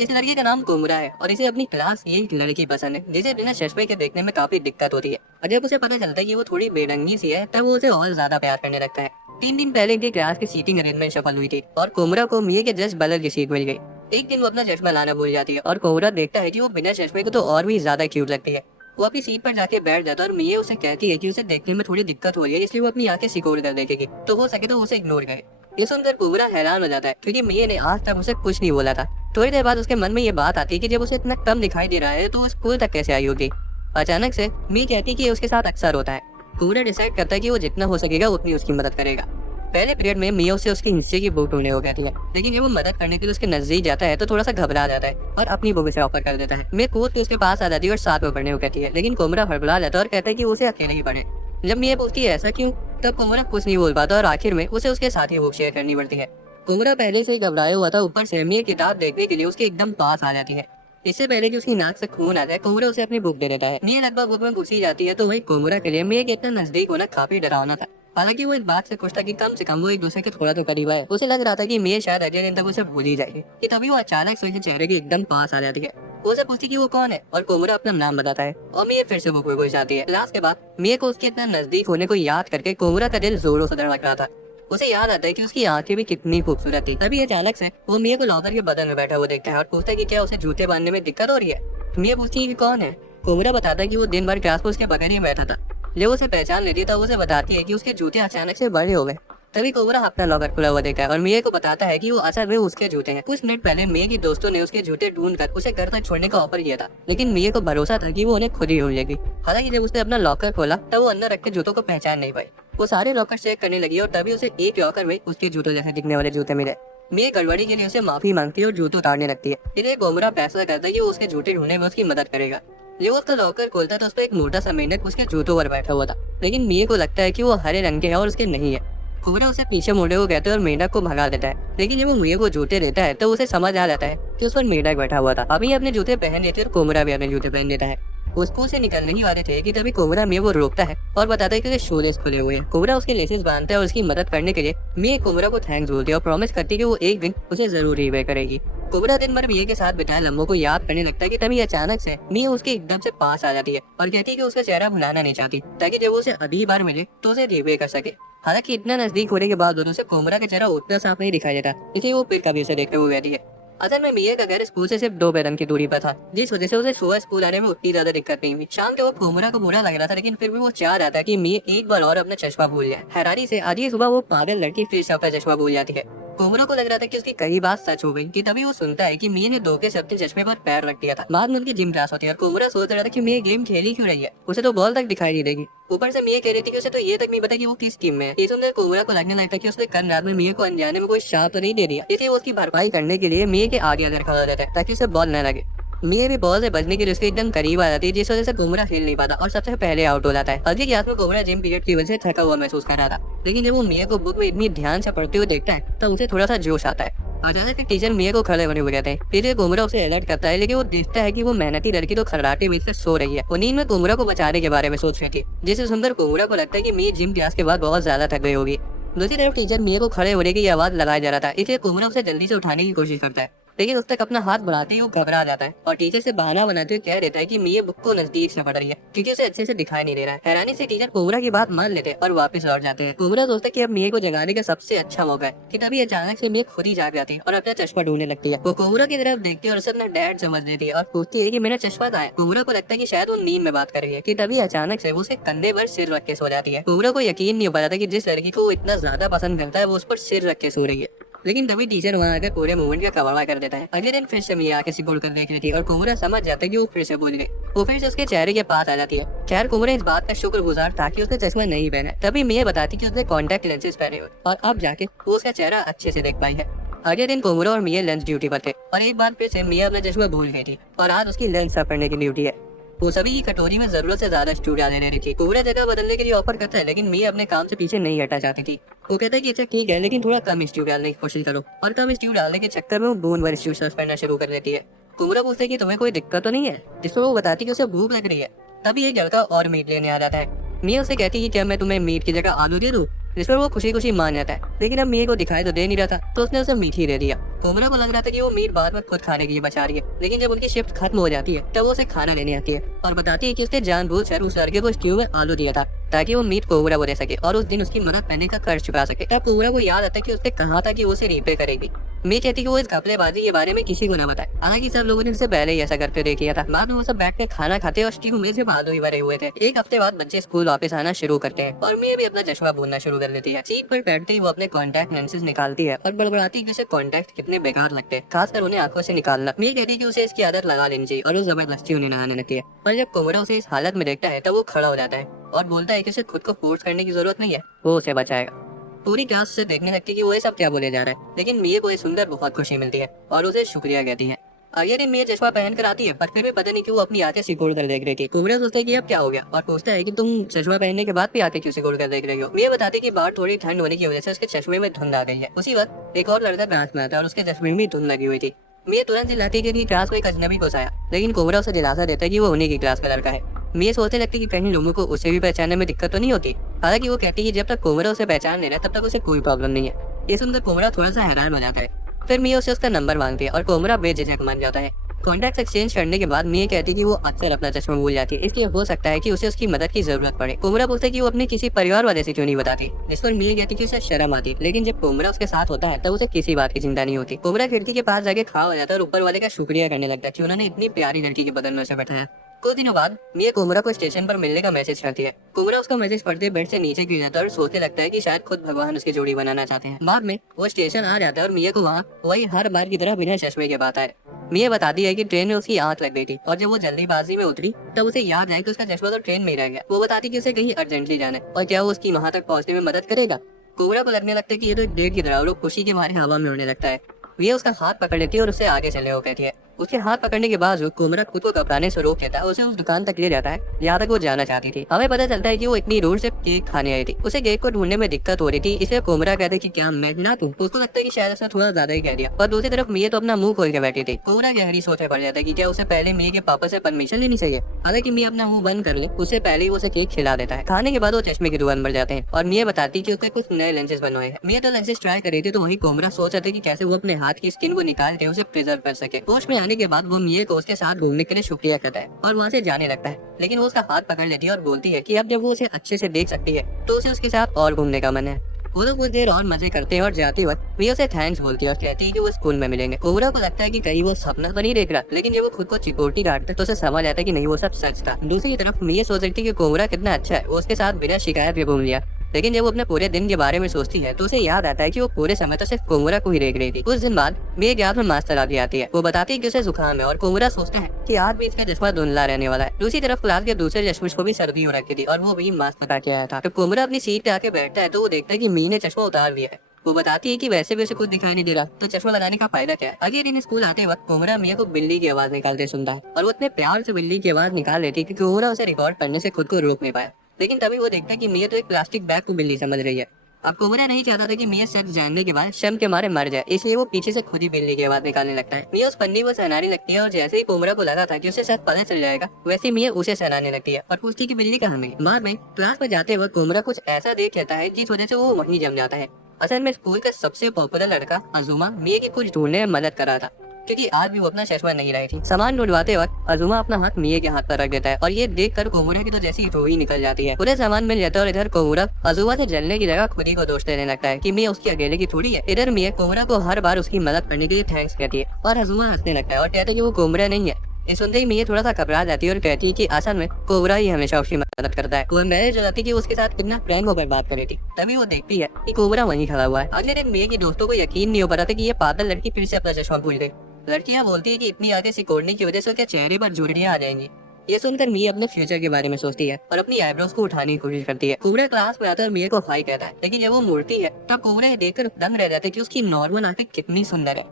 इस लड़की का नाम कोमुरा है और इसे अपनी क्लास की एक लड़की पसंद है जिसे बिना चश्मे के देखने में काफी दिक्कत होती है। और जब उसे पता चलता है कि वो थोड़ी बेढंगी सी है तब वो उसे और ज्यादा प्यार करने लगता है। 3 दिन पहले इनकी क्लास की सीटिंग अरेंजमेंट सफल हुई थी और कोमुरा को मिये के जस्ट बगल की सीट मिल गई। एक दिन वो अपना चश्मा लाना भूल जाती है और कोमुरा देखता है कि वो बिना चश्मे के तो और भी ज्यादा क्यूट लगती है। वो अपनी सीट पर जाके बैठ जाता है और मिये उसे कहती है कि उसे देखने में थोड़ी दिक्कत हो रही है, इसलिए वो अपनी आंखें सिकोड़ कर देखेगी, तो हो सके तो उसे इग्नोर करे। ये सुनकर कोबरा हैरान हो जाता है क्योंकि मिये ने आज तक उसे कुछ नहीं बोला था। थोड़ी देर बाद उसके मन में ये बात आती है कि जब उसे इतना कम दिखाई दे रहा है तो वो स्कूल तक कैसे आई होगी। अचानक से मिये कहती है कि ये उसके साथ अक्सर होता है। कोबरा डिसाइड करता है कि वो जितना हो सकेगा उतनी उसकी मदद करेगा। पहले पीरियड में मिया उसे उसकी हिस्से की बुक ढूंढने को कहती है, लेकिन जब वो मदद करने के लिए उसके नजदीक जाता है तो थोड़ा सा घबरा जाता है और अपनी बुक उसे ऑफर कर देता है। मिया कूद के उसके पास आ जाती है और साथ में पढ़ने को कहती है, लेकिन कोमरा हड़बड़ा जाता है और कहता है कि उसे अकेले ही पढ़े। जब मिया पूछती है ऐसा क्यों, तब कोमरा कुछ नहीं बोल पाता और आखिर में उसे उसके साथ ही बुक शेयर करनी पड़ती है। कोमरा पहले से ही घबराया हुआ था, ऊपर से मिया किताब देखने के लिए उसके एकदम पास आ जाती है। इससे पहले कि उसकी नाक से खून आ जाए कोमरा उसे अपनी बुक दे देता है। मिया लगभग बुक में घुसी जाती है तो वही कोमरा के लिए मिया के इतना नजदीक होना काफी डरावना था। हालांकि वो इस बात से खुश था कि कम से कम वो एक दूसरे के थोड़ा तो करीब है। उसे लग रहा था कि मिया शायद अगले दिन तक उसे भूल ही जाएगी कि तभी वो अचानक से उसके चेहरे के एकदम पास आ जाती है। वो उसे पूछती कि वो कौन है और कोमरा अपना नाम बताता है और मिया फिर से बुक में घुस जाती है। क्लास के बाद मिया को उसके इतना नजदीक होने को याद करके कोमरा का दिल जोरों से धड़क रहा था। उसे याद आता है कि उसकी आंखें भी कितनी खूबसूरत थी। तभी अचानक से वो मिया को लॉकर के बदन में बैठा हुआ देखता है और पूछता है कि क्या उसे जूते बांधने में दिक्कत हो रही है। मिया पूछती है कि कौन है। कोमरा बताता है कि वो दिन भर क्लास में उसके बगल ही बैठा था। जब उसे पहचान लेती है तब उसे बताती है कि उसके जूते अचानक से बड़े हो गए। तभी कोबरा अपना लॉकर खुला हुआ देखता है और मिया को बताता है कि वो असल में उसके जूते हैं। कुछ मिनट पहले मिया के दोस्तों ने उसके जूते ढूंढकर उसे घर तक छोड़ने का ऑफर किया था, लेकिन मिया को भरोसा था कि वो उन्हें खुद ही ढूंढ लेगी। हालांकि जब उसने अपना लॉकर खोला तब वो अंदर रखे जूतों को पहचान नहीं पाई। वो सारे लॉकर चेक करने लगी और तभी उसे एक लॉकर में उसके जूतों जैसे दिखने वाले जूते मिले। मिया गड़बड़ी के लिए उसे माफी मांगती है और जूते उतारने लगती है। इसलिए कोबरा फैसला करता है कि वो उसके जूते ढूंढने में उसकी मदद करेगा। जब उसका लॉकर खोलता तो उस पर एक मोटा सा मेंढक उसके जूतों पर बैठा हुआ था, लेकिन मिया को लगता है कि वो हरे रंग के है और उसके नहीं है। कोबरा उसे पीछे मुड़ने को कहते हैं और मेंढक को भगा देता है, लेकिन जब वो मिया को जूते देता है तो उसे समझ आ जाता है कि उस पर मेंढक बैठा हुआ था। अभी अपने जूते पहन लेते और कोबरा भी अपने जूते पहन लेता है। वो स्कूल से निकलने ही वाले थे कि तभी कोबरा मिया को रोकता है और बताता है कि उसके शूलेस खुले हुए हैं। कोबरा उसके लेसेस बांधता है और उसकी मदद करने के लिए मिया कोबरा को थैंक्स बोलती है और प्रॉमिस करती है कि वो एक दिन उसे जरूर रिवे करेगी। कोबरा दिन भर मिया के साथ बिताए लम्हों को याद करने लगता है कि तभी अचानक से मिया उसके एकदम से पास आ जाती है और कहती है कि उसका चेहरा भुलाना नहीं चाहती ताकि जब वो उसे अगली बार मिले तो उसे रिवे कर सके। हालांकि इतना नजदीक होने के बाद दोनों से कोबरा का चेहरा उतना साफ नहीं दिखाई देता, इसलिए वो फिर कभी उसे देखते हुए कहती है। असल में मिया का घर स्कूल से सिर्फ 2 कदम की दूरी पर था, जिस वजह से उसे सुबह स्कूल आने में उतनी ज्यादा दिक्कत नहीं हुई। शाम के वक्त कोबरा को बुरा लग रहा था, लेकिन फिर भी वो चाह रहा था कि मिया एक बार और अपना चश्मा भूल जाए। हैरानी से आज ही सुबह वो पागल लड़की फिर से अपना चश्मा भूल जाती है। कोबरा को लग रहा था कि उसकी कई बात सच हो गई कि तभी वो सुनता है कि मिया ने धोखे से अपने चश्मे पर पैर रख दिया था। बाद में उनकी जिम क्लास होती है और कोबरा सोच रहा था कि मिया गेम खेली क्यों रही है, उसे तो बॉल तक दिखाई नहीं देगी। ऊपर से मिया कह रही थी कि उसे तो ये तक नहीं पता कि वो किस टीम में है। ये सुनकर कोबरा को लगने लगता है कि उसने कल रात में मिया को अनजाने में कोई शाप तो नहीं दे दिया, इसलिए वो उसकी भरपाई करने के लिए मिया के आगे अंदर खड़ा हो जाता है ताकि उसे बॉल न लगे। मिया भी बॉल से बचने के लिए उसके एकदम करीब आ जाती है, जिस वजह से कोबरा खेल नहीं पाता और सबसे पहले आउट हो जाता है। अगली क्लास में कोबरा जिम पीरियड की वजह से थका हुआ महसूस कर रहा था, लेकिन जब वो मिया को बुक में इतनी ध्यान से पढ़ते हुए देखता है तब उसे थोड़ा सा जोश आता है। अचानक टीचर मिया को खड़े होने को कहते हैं। टीचर कोबरा उसे अलर्ट करता है, लेकिन वो देखता है कि वो मेहनती लड़की तो खर्राटे में से सो रही है। वो नींद में कोबरा को बचाने के बारे में सोच रही थी, जिसे सुनकर कोबरा को लगता है कि मिया जिम क्लास के बाद बहुत ज्यादा थक गई होगी। दूसरी तरफ टीचर मिया को खड़े होने की आवाज लगाया जा रहा था, इसलिए कोबरा उसे जल्दी से उठाने की कोशिश करता है, लेकिन उस तक अपना हाथ बढ़ाते ही वो घबरा जाता है और टीचर से बहाना बनाते हुए कह देता है कि मिया बुक को नजदीक से पढ़ रही है क्योंकि उसे अच्छे से दिखाई नहीं दे रहा है। हैरानी से टीचर कोबरा की बात मान लेते हैं और वापस लौट जाते हैं। कोबरा सोचता है कि अब मिया को जगाने का सबसे अच्छा मौका है कि तभी अचानक से मिया खुद ही जाग जाती है और अपना चश्मा ढूंढने लगती है। वो कोबरा की तरफ देखती है और उसे अपना डैड समझ लेती है और पूछती है कि मेरा चश्मा कहाँ है। कोबरा को लगता है कि शायद वो नींद में बात कर रही है कि तभी अचानक से वो उसके कंधे पर सिर रख के सो जाती है। कोबरा को यकीन नहीं हो पाता कि जिस लड़की को वो इतना ज्यादा पसंद करता है वो उस पर सिर रख के सो रही है, लेकिन तभी टीचर वहाँ आकर पूरे मूवमेंट का कवर्मा कर देता है। अगले दिन फिर से मिया आके सिकोड़ कर देख रही थी और कोबरा समझ जाता है कि वो फिर से भूल गई। वो फिर से उसके चेहरे के पास आ जाती है। खैर कोबरा इस बात का शुक्रगुजार था कि उसने चश्मा नहीं पहना। तभी मिया बताती कि उसने कॉन्टेक्ट लेंसेज पहने हुए और अब जाके वो उसका चेहरा अच्छे से देख पाई है। अगले दिन कोबरा और मिया लंच ड्यूटी पर थे और एक बार फिर से मिया अपना चश्मा भूल गई थी और आज उसकी लंच सर्व करने की ड्यूटी है। वो सभी की कटोरी में जरूरत से ज्यादा स्ट्यू डालने रही थी। कोबरा जगह बदलने के लिए ऑफर करता है, लेकिन मिया अपने काम से पीछे नहीं हटना चाहती थी। वो कहता है कि अच्छा ठीक है, लेकिन थोड़ा कम स्ट्यू डालने की कोशिश करो और कम स्ट्यू डालने के चक्कर में वो बूंद भर स्ट्यू सर्व करना शुरू कर देती है। कोबरा पूछता है कि तुम्हें कोई दिक्कत तो नहीं है, जिसको वो बताती कि उसे भूख लग रही है। तभी एक लड़का और मीट लेने आ जाता है। मिया उसे कहती है कि क्या मैं तुम्हें मीट की जगह आलू दे दूं, जिस पर वो खुशी खुशी मान जाता है। लेकिन अब मीर को दिखाई तो दे नहीं रहा था, तो उसने उसे मीट ही दे दिया। कोमरा को लग रहा था कि वो मीट बाद में खुद खाने के लिए बचा रही है, लेकिन जब उनकी शिफ्ट खत्म हो जाती है तब वो उसे खाना लेने आती है और बताती है कि उसने जानबूझकर उस लड़के को स्ट्यू में आलू दिया था ताकि वो मीट कोबरा को दे सके और उस दिन उसकी मदद करने का कर्ज चुका सके। तब कोबरा को याद आता है कि उसने कहा था कि वो उसे रीपे करेगी। मैं कहती कि वो इस घपलेबाजी के बारे में किसी को न बताए। हालांकि सब लोगों ने उसे पहले ही ऐसा करते देख लिया था। बाद में वो सब बैठ कर खाना खाते और स्टीव में से आलू ही भरे हुए थे। एक हफ्ते बाद बच्चे स्कूल वापस आना शुरू करते हैं और मैं भी अपना चश्मा भूनना शुरू कर देती है। सीट पर बैठते ही वो अपने कॉन्टैक्ट लेंसेज निकालती है और बड़बड़ाती है कि उसे कॉन्टैक्ट कितने बेकार लगते हैं, खासकर उन्हें आंखों से निकालना। मैं कहती है कि उसे इसकी आदत लगा लेनी चाहिए और वो जबरदस्ती उन्हें नहाने लगती है। और जब कोमरा उसे इस हालत में देखता है तब वो खड़ा हो जाता है और बोलता है कि उसे खुद को फोर्स करने की जरूरत नहीं है, वो उसे बचाएगा। पूरी क्लास से देखने लगती कि वो ये सब क्या बोले जा रहा है, लेकिन मिया को ये सुनकर बहुत खुशी मिलती है और उसे शुक्रिया कहती है। अगले दिन मिया चश्मा पहन कर आती है, पर फिर भी पता नहीं क्यों वो अपनी आंखें सिकोड़ कर देख रही थी। कोबरा सोचता है कि अब क्या हो गया और पूछता है कि तुम चश्मा पहनने के बाद भी आंखें क्यों सिकोड़ कर देख रही हो। मिया बताती कि बाहर थोड़ी ठंड होने की वजह से उसके चश्मे में धुंध आ गई है। उसी वक्त एक और लड़का क्लास में आता है और उसके चश्मे में धुंध लगी हुई थी। मिया तुरंत चिल्लाती है कि क्लास में एक अजनबी घुस आया, लेकिन कोबरा उसे दिलासा देता है कि वो उन्हीं की क्लास का लड़का है। मिया सोचने लगती कि कहीं लोगों को उसे भी पहचानने में दिक्कत तो नहीं होती। हालांकि वो कहती है कि जब तक कोबरा उसे पहचान ले रहा है तब तक उसे कोई प्रॉब्लम नहीं है। ये सुनकर कोबरा थोड़ा सा हैरान हो जाता है। फिर मिया उसे उसका नंबर मांगती है और कोबरा बेझिझक मान जाता है। कॉन्टैक्ट एक्सचेंज करने के बाद मिया कहती है कि वो अक्सर अपना चश्मा भूल जाती है, इसलिए हो सकता है कि उसे उसकी मदद की जरूरत पड़े। कोबरा पूछता है कि वो अपने किसी परिवार वाले से क्यों नहीं बताती, जिस पर मिया कहती है कि उसे शर्म आती, लेकिन जब कोबरा उसके साथ होता है तब उसे किसी बात की चिंता नहीं होती। कोबरा खिड़की के पास जाके खड़ा हो जाता है और ऊपर वाले का शुक्रिया करने लगता है कि उन्होंने इतनी प्यारी लड़की के बदन में उसे बैठाया। कुछ दिनों बाद मिया कोमरा को स्टेशन पर मिलने का मैसेज करती है। कोमरा उसका मैसेज पढ़ते बेड से नीचे गिर जाता है और सोचने लगता है कि शायद खुद भगवान उसकी जोड़ी बनाना चाहते हैं। बाद में वो स्टेशन आ जाता है और मिया को वहाँ वही हर बार की तरह बिना चश्मे के बात आए। मिया बताती है कि ट्रेन में उसकी आंख लग गई थी और जब वो जल्दीबाजी में उतरी तब उसे याद आया कि उसका चश्मा तो ट्रेन में ही रह गया। वो बताती कि उसे कहीं अर्जेंटली जाना है और क्या वो उसकी वहाँ तक पहुँचने में मदद करेगा। कोबरा को लगने लगता है कि ये तो एक डेढ़ की तरह, और वो खुशी के मारे हवा में उड़ने लगता है। ये उसका हाथ पकड़ लेती है और उससे आगे चलने को कहती है। उसके हाथ पकड़ने के बाद कोमरा खुद को घबराने से रोक लेता है, उसे उस दुकान तक ले जाता है जहाँ तक वो जाना चाहती थी। हमें पता चलता है कि वो इतनी दूर से केक खाने आई थी। उसे केक को ढूंढने में दिक्कत हो रही थी, इसलिए कोमरा कहता है कि क्या मैं ना दूं। उसको लगता है कि शायद उसने थोड़ा ज्यादा ही कह दिया। और दूसरी तरफ मिया तो अपना मुंह खोल के बैठी थी। कोमरा गहरी सोच में पड़ जाता है कि क्या उसे पहले मिया के पापा से परमिशन लेनी चाहिए। हालांकि मिया अपना मुंह बंद कर ले उससे पहले ही उसे केक खिला देता है। खाने के बाद वो चश्मे की दुकान पर जाते हैं और मिया बताती कि उसने कुछ नए लेंसेज बनवाए हैं। मिया तो लेंसेज ट्राई कर रही थी, तो वही कोमरा सोच रहे थे कि कैसे वो अपने हाथ की स्किन को निकाल के उसे प्रिजर्व कर सके। होश में आने के बाद वो मिया को उसके साथ घूमने के लिए शुक्रिया करता है और वहाँ से जाने लगता है, लेकिन वो उसका हाथ पकड़ लेती है और बोलती है कि अब जब वो उसे अच्छे से देख सकती है तो उसे उसके साथ और घूमने का मन है। वो लोग कुछ देर और मजे करते हैं और जाते वक्त मिया उसे थैंक्स बोलती है और कहती है कि वो स्कूल में मिलेंगे। कोबरा को लगता है कि कहीं वो सपना तो नहीं देख रहा, लेकिन जब वो खुद को चिकोटी काटता है तो उसे समझ आता है कि नहीं, वो सब सच था। दूसरी तरफ मिया सोच रही थी कि कोबरा कितना अच्छा है, वो उसके साथ बिना शिकायत के घूम लिया। लेकिन जब वो अपने पूरे दिन के बारे में सोचती है तो उसे याद आता है कि वो पूरे समय तो सिर्फ कोमरा को ही देख रही थी। कुछ दिन बाद मिया के हाथ में मास्टर आती है। वो बताती है कि उसे जुकाम है और कोमरा सोचता है कि आज भी इसका चश्मा धुंधला रहने वाला है। दूसरी तरफ क्लास के दूसरे चश्मे को भी सर्दी हो रखी थी और वो भी मास्क लगा के आया था। जब कोमरा अपनी सीट पे आके बैठता है तो वो देखता है कि मिया ने चश्मा उतार लिया है। वो बताती है कि वैसे भी उसे कुछ दिखाई नहीं दे रहा, तो चश्मा लगाने का फायदा क्या है। अगले दिन स्कूल आते वक्त कोमरा मिया को बिल्ली की आवाज निकालते सुनता है और वो इतने प्यार से बिल्ली की आवाज निकाल लेती है कि कोमरा उसे रिकॉर्ड करने से खुद को रोक नहीं पाया। लेकिन तभी वो देखता है कि मिया तो एक प्लास्टिक बैग को बिल्ली समझ रही है। अब कोमरा नहीं चाहता था कि मिया सच जानने के बाद शर्म के मारे मर जाए, इसलिए वो पीछे से खुद ही बिल्ली की आवाज निकालने लगता है। मिया उस पन्नी को सहनाने लगती है और जैसे ही कोमरा को लगा था कि उसे शायद पता चल जाएगा, वैसे मिया उसे सहनाने लगती है और पूछती है कि बिल्ली कहाँ है। बाद में क्लास में जाते वक्त कोमरा कुछ ऐसा देख लेता है जिस वजह से वो वहीं जम जाता है। असल में स्कूल का सबसे पॉपुलर लड़का अजुमा मिया की कुछ ढूंढने में मदद कर रहा था, क्योंकि आज भी वो अपना चश्मा नहीं रही थी। सामान ढूंढवाते वक्त अजुमा अपना हाथ मिया के हाथ पर रख देता है और ये देखकर कोमरा की तो जैसी रूह ही निकल जाती है। पूरे सामान मिल जाता है और इधर कोमरा अजुमा से जलने की जगह खुद ही को दोष देने लगता है कि मिया उसकी अकेले की थोड़ी है। इधर मिया कोमरा को हर बार उसकी मदद करने के लिए थैंक्स कहती है और अजुमा हंसने लगता है और कहता है कि वो कोमरा नहीं है। ये सुनते ही मिया थोड़ा सा घबरा जाती है और कहती है कि असल में कोबरा ही हमेशा उसकी मदद करता है। वो मैंने जो जाती कि उसके साथ कितना प्रैंक वो बर्बाद करी थी। तभी वो देखती है कि कोबरा वहीं खड़ा हुआ है। अगले दिन मिया के दोस्तों को यकीन नहीं हो पा था कि ये पागल लड़की फिर से अपना चश्मा भूल गई। लड़कियां बोलती है कि इतनी आगे सिकोड़ने की वजह से क्या चेहरे पर झुर्रियां आ जाएंगी। ये सुनकर मिया अपने फ्यूचर के बारे में सोचती है और अपनी आईब्रोज को उठाने की कोशिश करती है। कोबरा क्लास में आता है और मिया को हाई कहता है, लेकिन जब वो मुड़ती है तब कोबरा ये देखकर दंग रह जाता है कि उसकी नॉर्मल आंखें कितनी सुंदर है।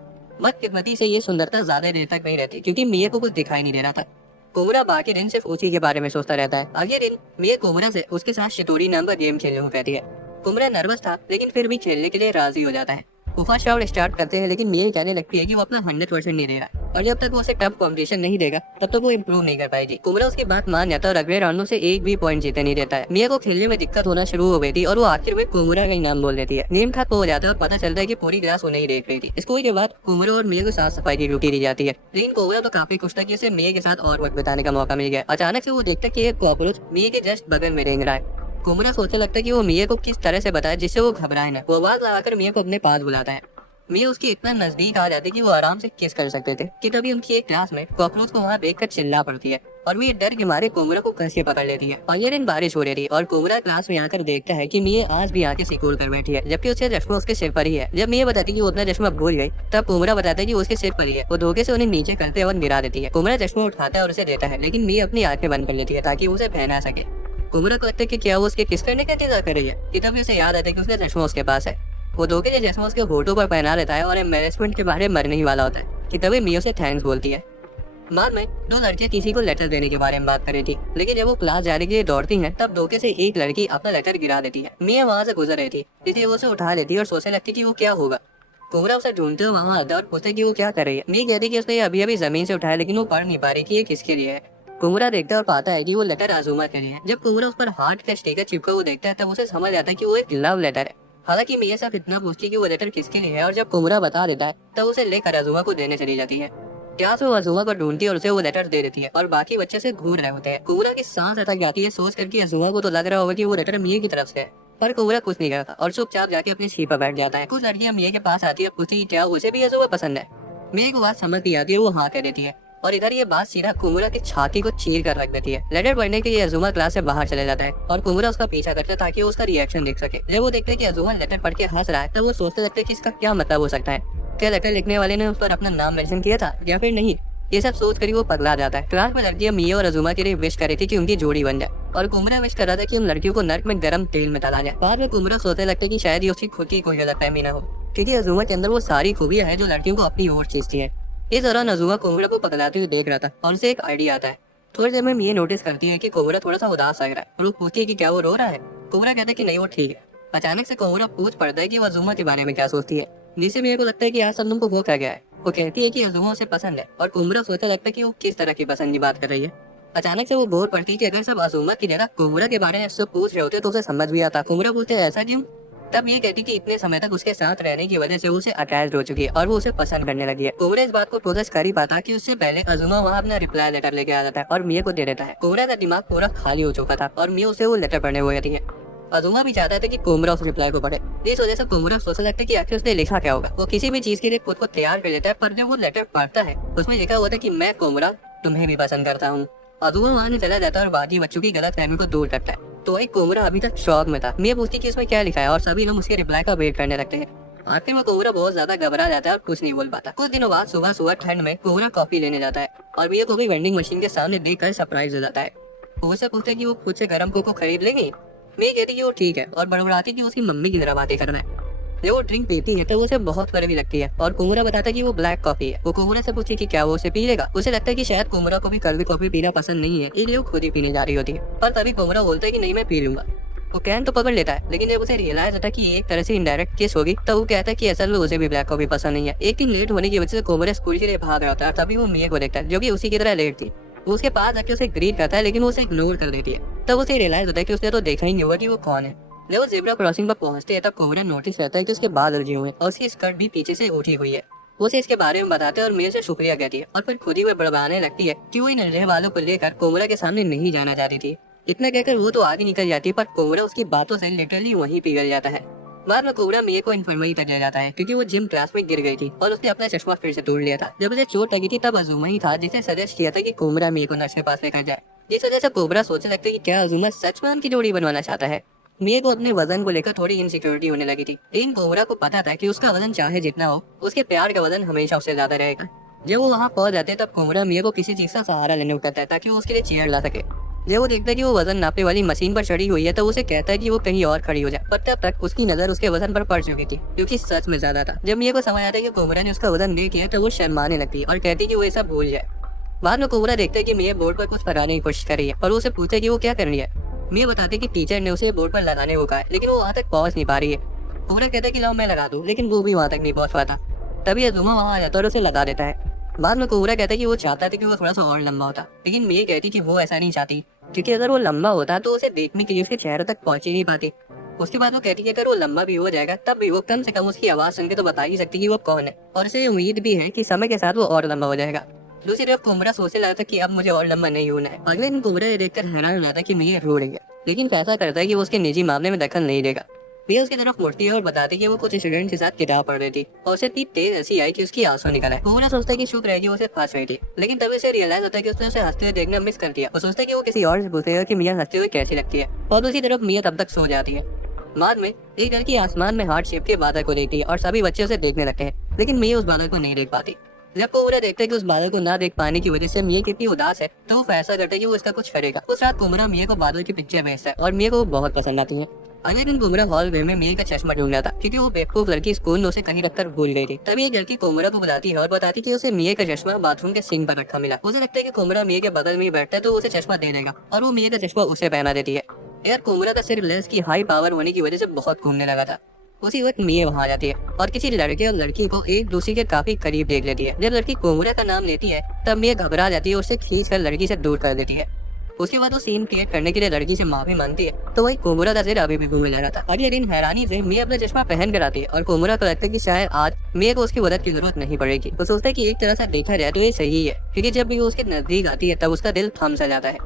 बदकिस्मती से ये सुंदरता ज्यादा देर तक नहीं रहती, क्योंकि मिया को कुछ दिखाई नहीं दे रहा था। कोमरा बाकी दिन सिर्फ उसी के बारे में सोचता रहता है। अगले दिन मिया कोमरा से उसके साथ शितोरी नाम का गेम खेलने को कहती है। कोमरा नर्वस था, लेकिन फिर भी खेलने के लिए राजी हो जाता है। वो फर्स्ट राउंड स्टार्ट करते हैं, लेकिन मिया कहने लगती है कि वो अपना 100% नहीं दे रहा और जब तक वो उसे टफ कॉम्पिटिशन नहीं देगा तब तक वो इम्प्रूव नहीं कर पाएगी। कुमरा उसकी बात मान जाता है और अगले राउंड में से एक भी पॉइंट जीते नहीं देता है। मिया को खेलने में दिक्कत होना शुरू हो गई थी और वो आखिर में कुमरा का ही नाम बोल देती है। गेम खत्म हो जाता है और पता चलता है कि पूरी क्लास उन्हें ही देख रही थी। स्कूल के बाद कुमरा और मिया को साफ सफाई की ड्यूटी दी जाती है, लेकिन कुमरा तो काफी खुश था कि उसे मिया के साथ और वक्त बिताने का मौका मिल गया। अचानक से वो देखता है कि एक कॉकरोच मिया के जस्ट बगल में रेंग रहा है। कुमरा सोचने लगता है कि वो मिया को किस तरह से बताए जिससे वो घबराए ना। वो आवाज लगाकर मिया को अपने पास बुलाता है। मिया उसके इतना नजदीक आ जाते कि वो आराम से किस कर सकते थे कि तभी उनकी एक क्लास में कॉकरोच को वहाँ देखकर चिल्ला पड़ती है और मिया डर के मारे कुमरा को कस के पकड़ लेती है। और ये दिन बारिश हो रही थी और कुमरा क्लास में आकर देखता है कि मिया आज भी आके सिकोड़ कर बैठी है, जबकि उसका चश्मा उसके सिर पर ही है। जब मिया बताती है कि वो अपना चश्मा भूल गई, तब कुमरा बताता है कि उसके सिर पर ही है। वो धोखे से उन्हें नीचे करते वक्त गिरा देती है। कुमरा चश्मा उठाता है और उसे देता है, लेकिन मिया अपनी आंखें बंद कर लेती है ताकि उसे पहना सके। कुमरा को लगता है कि क्या वो उसके किस करने का इंतजार कर रही है कि तभी उसे याद आता है कि उसका चश्मा उसके पास है। वो धोखे से चश्मा उसके होठों पर पहना लेता है और एम्बैरेसमेंट के बारे में मरने ही वाला होता है कि तभी मिया उसे थैंक्स बोलती है। बाद में दो लड़कियां किसी को लेटर देने के बारे में बात कर रही थी, लेकिन जब वो क्लास जाने के लिए दौड़ती हैं तब धोखे से एक लड़की अपना लेटर गिरा देती है। मिया वहाँ से गुजर रही थी, इसलिए वो उसे उठा लेती है और सोचने लगती कि वो क्या होगा। कुमरा उसे ढूंढते हुए वहाँ आता है और पूछते कि वो क्या कर रही है। मिया कहती कि उसने अभी अभी जमीन से उठाया, लेकिन वो पढ़ नहीं पा रही कि ये किसके लिए है। कुमरा देखता है और पाता है कि वो लेटर आजुमा के लिए है। जब कुमरा उस पर हार्ट का स्टिकर चिपका हुआ देखता है तब उसे समझ आता है कि वो एक लव लेटर है। हालांकि मिया सिर्फ इतना पूछती है कि वो लेटर किसके लिए है और जब कुमरा बता देता है तब उसे लेकर आजुमा को देने चली जाती है। क्लास में अजुमा को ढूंढती है और उसे वो लेटर दे देती है और बाकी बच्चे से घूर रहे होते हैं। कुमरा की सांस अटक जाती है सोच कर कि अजुमा को तो लग रहा होगा कि वो लेटर मिया की तरफ से है, पर कुमरा कुछ नहीं करता और चुपचाप जाके अपनी सीट पर बैठ जाता है। कुछ लड़कियां मिया के पास आती है और पूछती है क्या उसे भी अजुमा पसंद है। मिया को बात समझ नहीं आती है, वो हाँ कह देती है और इधर ये बात सीधा कुमरा की छाती को चीर कर रख देती है। लेटर पढ़ने के लिए अजुमा क्लास से बाहर चले जाता है और कुमरा उसका पीछा करता है ताकि वो उसका रिएक्शन देख सके। जब वो देखते हैं कि अजुमा लेटर पढ़ के हंस रहा है तब वो सोचते लगते हैं कि इसका क्या मतलब हो सकता है। क्या लेटर लिखने वाले ने उस पर अपना नाम मेंशन किया था या फिर नहीं। ये सब सोच कर वो पगला जाता है। क्लास में लड़कियां मिया और अजुमा के लिए विश कर रही थी कि उनकी जोड़ी बन जाए और कुमरा विश कर रहा था कि उन लड़कियों को नर्क में गर्म तेल में डाला जाए। बाद में कुमरा सोचने लगता है कि शायद ये उसकी खुद की कोई गलतफहमी ना हो, क्योंकि अजुमा के अंदर वो सारी खूबियां है जो लड़कियों को अपनी ओर खींचती है। इस दौरान अजुमा कुमरा को पगलाते हुए देख रहा था और उसे एक आइडिया आता है। थोड़ी देर में ये नोटिस करती है कि कुमरा थोड़ा सा उदास लग रहा है और वो पूछती है कि क्या वो रो रहा है। कुमरा कहता है कि नहीं वो ठीक है। अचानक से कुमरा पूछ पड़ता है कि वो अजुमा के बारे में क्या सोचती है, जिससे मेरे को लगता है कि आज सब तुमको हो क्या गया है। वो कहती है कि अजुमा उसे पसंद है और कुमरा सोचता लगता है कि वो किस तरह की पसंद की बात कर रही है। अचानक से वो बोल पड़ती है कि अगर सब अजुमा की जगह कुमरा के बारे में सब पूछ रहे होते तो उसे समझ भी आता। कुमरा पूछते ऐसा क्यों। तब ये कहती कि इतने समय तक उसके साथ रहने की वजह से उसे अटैच हो चुकी है और वो उसे पसंद करने लगी है। कुमरा इस बात को प्रोसेस कर ही पाता कि उससे पहले अजुमा वहाँ अपना रिप्लाई लेटर लेके आ जाता है और मिया को दे देता है। कुमरा का दिमाग पूरा खाली हो चुका था और मिया उसे वो लेटर पढ़ने हुए थी। अजुमा भी चाहता था कि कुमरा उस रिप्लाई को पढ़े। इस वजह से कुमरा सोचने लगता है कि आखिर उसने लिखा क्या होगा। वो किसी भी चीज के लिए खुद को तैयार कर लेता है, पर जब वो लेटर पढ़ता है उसमें लिखा हुआ था कि मैं कुमरा तुम्हें भी पसंद करता हूँ। अजुमा वहाँ चला जाता है और बाकी बच्चों की गलत फहमी को दूर करता है। तो एक कुमरा अभी तक शौक में था। मिया पूछती कि इसमें क्या लिखा है और सभी लोग उसके रिप्लाई का वेट करने लगते हैं। आखिर में कुमरा बहुत ज्यादा घबरा जाता है और कुछ नहीं बोल पाता। कुछ दिनों बाद सुबह सुबह ठंड में कुमरा कॉफी लेने जाता है और मिया को भी वेंडिंग मशीन के सामने देखकर सरप्राइज हो जाता है। उससे पूछते कि वो खुद से गर्म कोको खरीद लेंगे। मिया कहती कि वो ठीक है और बड़बड़ाती कि उसकी मम्मी की तरह बातें करना है। जब वो ड्रिंक पीती है तो उसे बहुत कड़वी लगती है और कुमरा बताता है कि वो ब्लैक कॉफी है। वो कुमरा से पूछती कि क्या वो उसे पी लेगा। उसे लगता है कि शायद कुमरा को भी कड़वी कॉफी पीना पसंद नहीं है, इसलिए वो खुद ही पीने जा रही होती है। पर तभी कुमरा बोलता है कि नहीं मैं पी लूंगा। वो कैन तो पकड़ लेता है, लेकिन जब उसे रियलाइज होता है कि एक तरह से इनडायरेक्ट केस होगी तो वो कहता है कि असल में उसे भी ब्लैक कॉफी पसंद नहीं है। एक दिन लेट होने की वजह से कुमरा स्कूल के लिए भाग रहा था, तभी वो मिया को देखता है जो कि उसी की तरह लेट थी। वो उसके पास जाके उसे ग्रीट करता है, लेकिन वो उसे इग्नोर कर देती है। तब उसे रियलाइज होता है कि उसने तो देखा ही नहीं होगा कि वो कौन है। जब वो ज़ेब्रा क्रॉसिंग पर पहुंचते हैं तब कुमरा नोटिस करता है कि उसके बाल उलझे हुए हैं और उसकी स्कर्ट भी पीछे से उठी हुई है। वो उसे इसके बारे में बताते हैं और मिया से शुक्रिया कहती है और फिर खुद ही वो बड़बड़ाने लगती है कि वो इन नन्हे वालों को लेकर कुमरा के सामने नहीं जाना चाहती थी। इतना कहकर वो तो आगे निकल जाती है, पर कुमरा उसकी बातों से लिटरली वहीं पिघल जाता है। बाद में कुमरा मिया को इन्फर्मरी तक ले जाता है क्योंकि वो जिम क्लास में गिर गई थी और उसने अपना चश्मा फिर से तोड़ लिया था। जब उसे चोट लगी थी तब अजुमा ही था जिसे सजेस्ट किया था कि कुमरा मिया को नर्स के पास लेकर जाए, जिस वजह से कुमरा सोचने लगता है कि क्या अजुमा सच में उनकी जोड़ी बनवाना चाहता है। मिया को अपने वजन को लेकर थोड़ी इनसिक्योरिटी होने लगी थी, लेकिन कुमरा को पता था कि उसका वजन चाहे जितना हो उसके प्यार का वजन हमेशा उससे ज्यादा रहेगा। जब वो वहाँ पहुंच जाते तब कुमरा मिया को किसी चीज का सहारा लेने को कहता है ताकि वो उसके लिए चेयर ला सके। जब वो देखता है कि वो वजन नापने वाली मशीन पर चढ़ी हुई है तो उसे कहता है कि वो कहीं और खड़ी हो जाए, पर तब तक उसकी नजर उसके वजन पर पड़ चुकी थी क्योंकि सच में ज्यादा था। जब मिया को समझ आता है कि कुमरा ने उसका वजन देख लिया तो वो शर्माने लगती है और कहती है कि वो ऐसा भूल जाए। बाद में कुमरा देखता है कि मिया बोर्ड पर कुछ कराने की कोशिश कर रही है और उसे पूछता है कि वो क्या कर रही है। मिया बताते कि टीचर ने उसे बोर्ड पर लगाने को कहा है, लेकिन वो वहाँ तक पहुँच नहीं पा रही है। कोबरा कहता है कि लाओ मैं लगा दूं, लेकिन वो भी वहाँ तक नहीं पहुँच पाता। तभी अज़ुमा वहाँ आ जाता है और उसे लगा देता है। बाद में कोबरा कहता है कि वो चाहता था कि वो थोड़ा सा और लंबा होता, लेकिन मिया कहती कि वो ऐसा नहीं चाहती, क्योंकि अगर वो लंबा होता तो उसे देखने के लिए उसके चेहरे तक पहुंच ही नहीं पाती। उसके बाद वो कहती है कि अगर वो लंबा भी हो जाएगा तब भी वो कम से कम उसकी आवाज सुन के तो बता ही सकती कि वो कौन है, और उसे उम्मीद भी है कि समय के साथ वो और लंबा हो जाएगा। दूसरी तरफ कोबरा सोचने लगा था कि अब मुझे और लंबा नहीं होना है। अगले दिन कोबरा ये देखकर हैरान हो जाता है कि मिया रो रही है, लेकिन फैसला करता है कि वो उसके निजी मामले में दखल नहीं देगा। मिया उसकी तरफ मुड़ती है और बताती है कि वो कुछ स्टूडेंट के साथ किताब पढ़ रही थी और उसे इतनी तेज हंसी आई कि उसकी आंसू निकल आए। कोबरा सोचता है कि चुप रहेगी, वो उसे फंस रही थी, लेकिन तभी उसे रियलाइज होता है कि उसने उसे हंसते हुए देखना मिस कर दिया। वो सोचता है कि वो किसी और से पूछेगा कि मिया हंसते हुए कैसी लगती है, और दूसरी तरफ मिया तब तक सो जाती है। बाद में एक लड़की आसमान में हार्ट शेप के बादल को देखती है और सभी बच्चे उसे देखने लगते हैं, लेकिन मिया उस बादल को नहीं देख पाती। जब कोबरा देखता है कि उस बादल को ना देख पाने की वजह से मिया कितनी उदास है, तो वो फैसला करता है कि वो इसका कुछ करेगा। उस रात कोबरा मिया को बादल की पिक्चर भेजता है और मिया को वो बहुत पसंद आती है। अगले दिन कोबरा हॉलवे में मिया का चश्मा ढूंढ रहा था, क्योंकि वो बेवकूफ लड़की स्कूल में उसे कहीं रखकर भूल गई थी। तभी एक लड़की कोबरा को बुलाती है और बताती कि उसे मिया का चश्मा बाथरूम के सिंक पर रखा मिला। उसे लगता है कि कोबरा मिया के बगल में ही बैठता है तो उसे चश्मा दे देगा, और वो मिया का चश्मा उसे पहना देती है। यार कोबरा का सिर लेंस की हाई पावर होने की वजह से बहुत घूमने लगा था। उसी वक्त मिया वहाँ आ जाती है और किसी लड़के और लड़की को एक दूसरे के काफी करीब देख लेती है। जब लड़की कोबरा का नाम लेती है तब मिया घबरा जाती है, उसे खींच कर लड़की से दूर कर देती है। उसके बाद वो सीन क्रिएट करने के लिए लड़की से माफी मांगती है, तो वही कोबरा का सिर अभी भी घूमने लगा था। अगले दिन हैरानी से मिया अपना चश्मा पहन कर आती है और कोबरा को लगता है कि शायद आज मिया को उसकी मदद की जरूरत नहीं पड़ेगी। वो सोचता है कि एक तरह से देखा जाए तो ये सही है, क्योंकि जब भी वो उसके नजदीक आती है तब उसका दिल थम सा जाता है।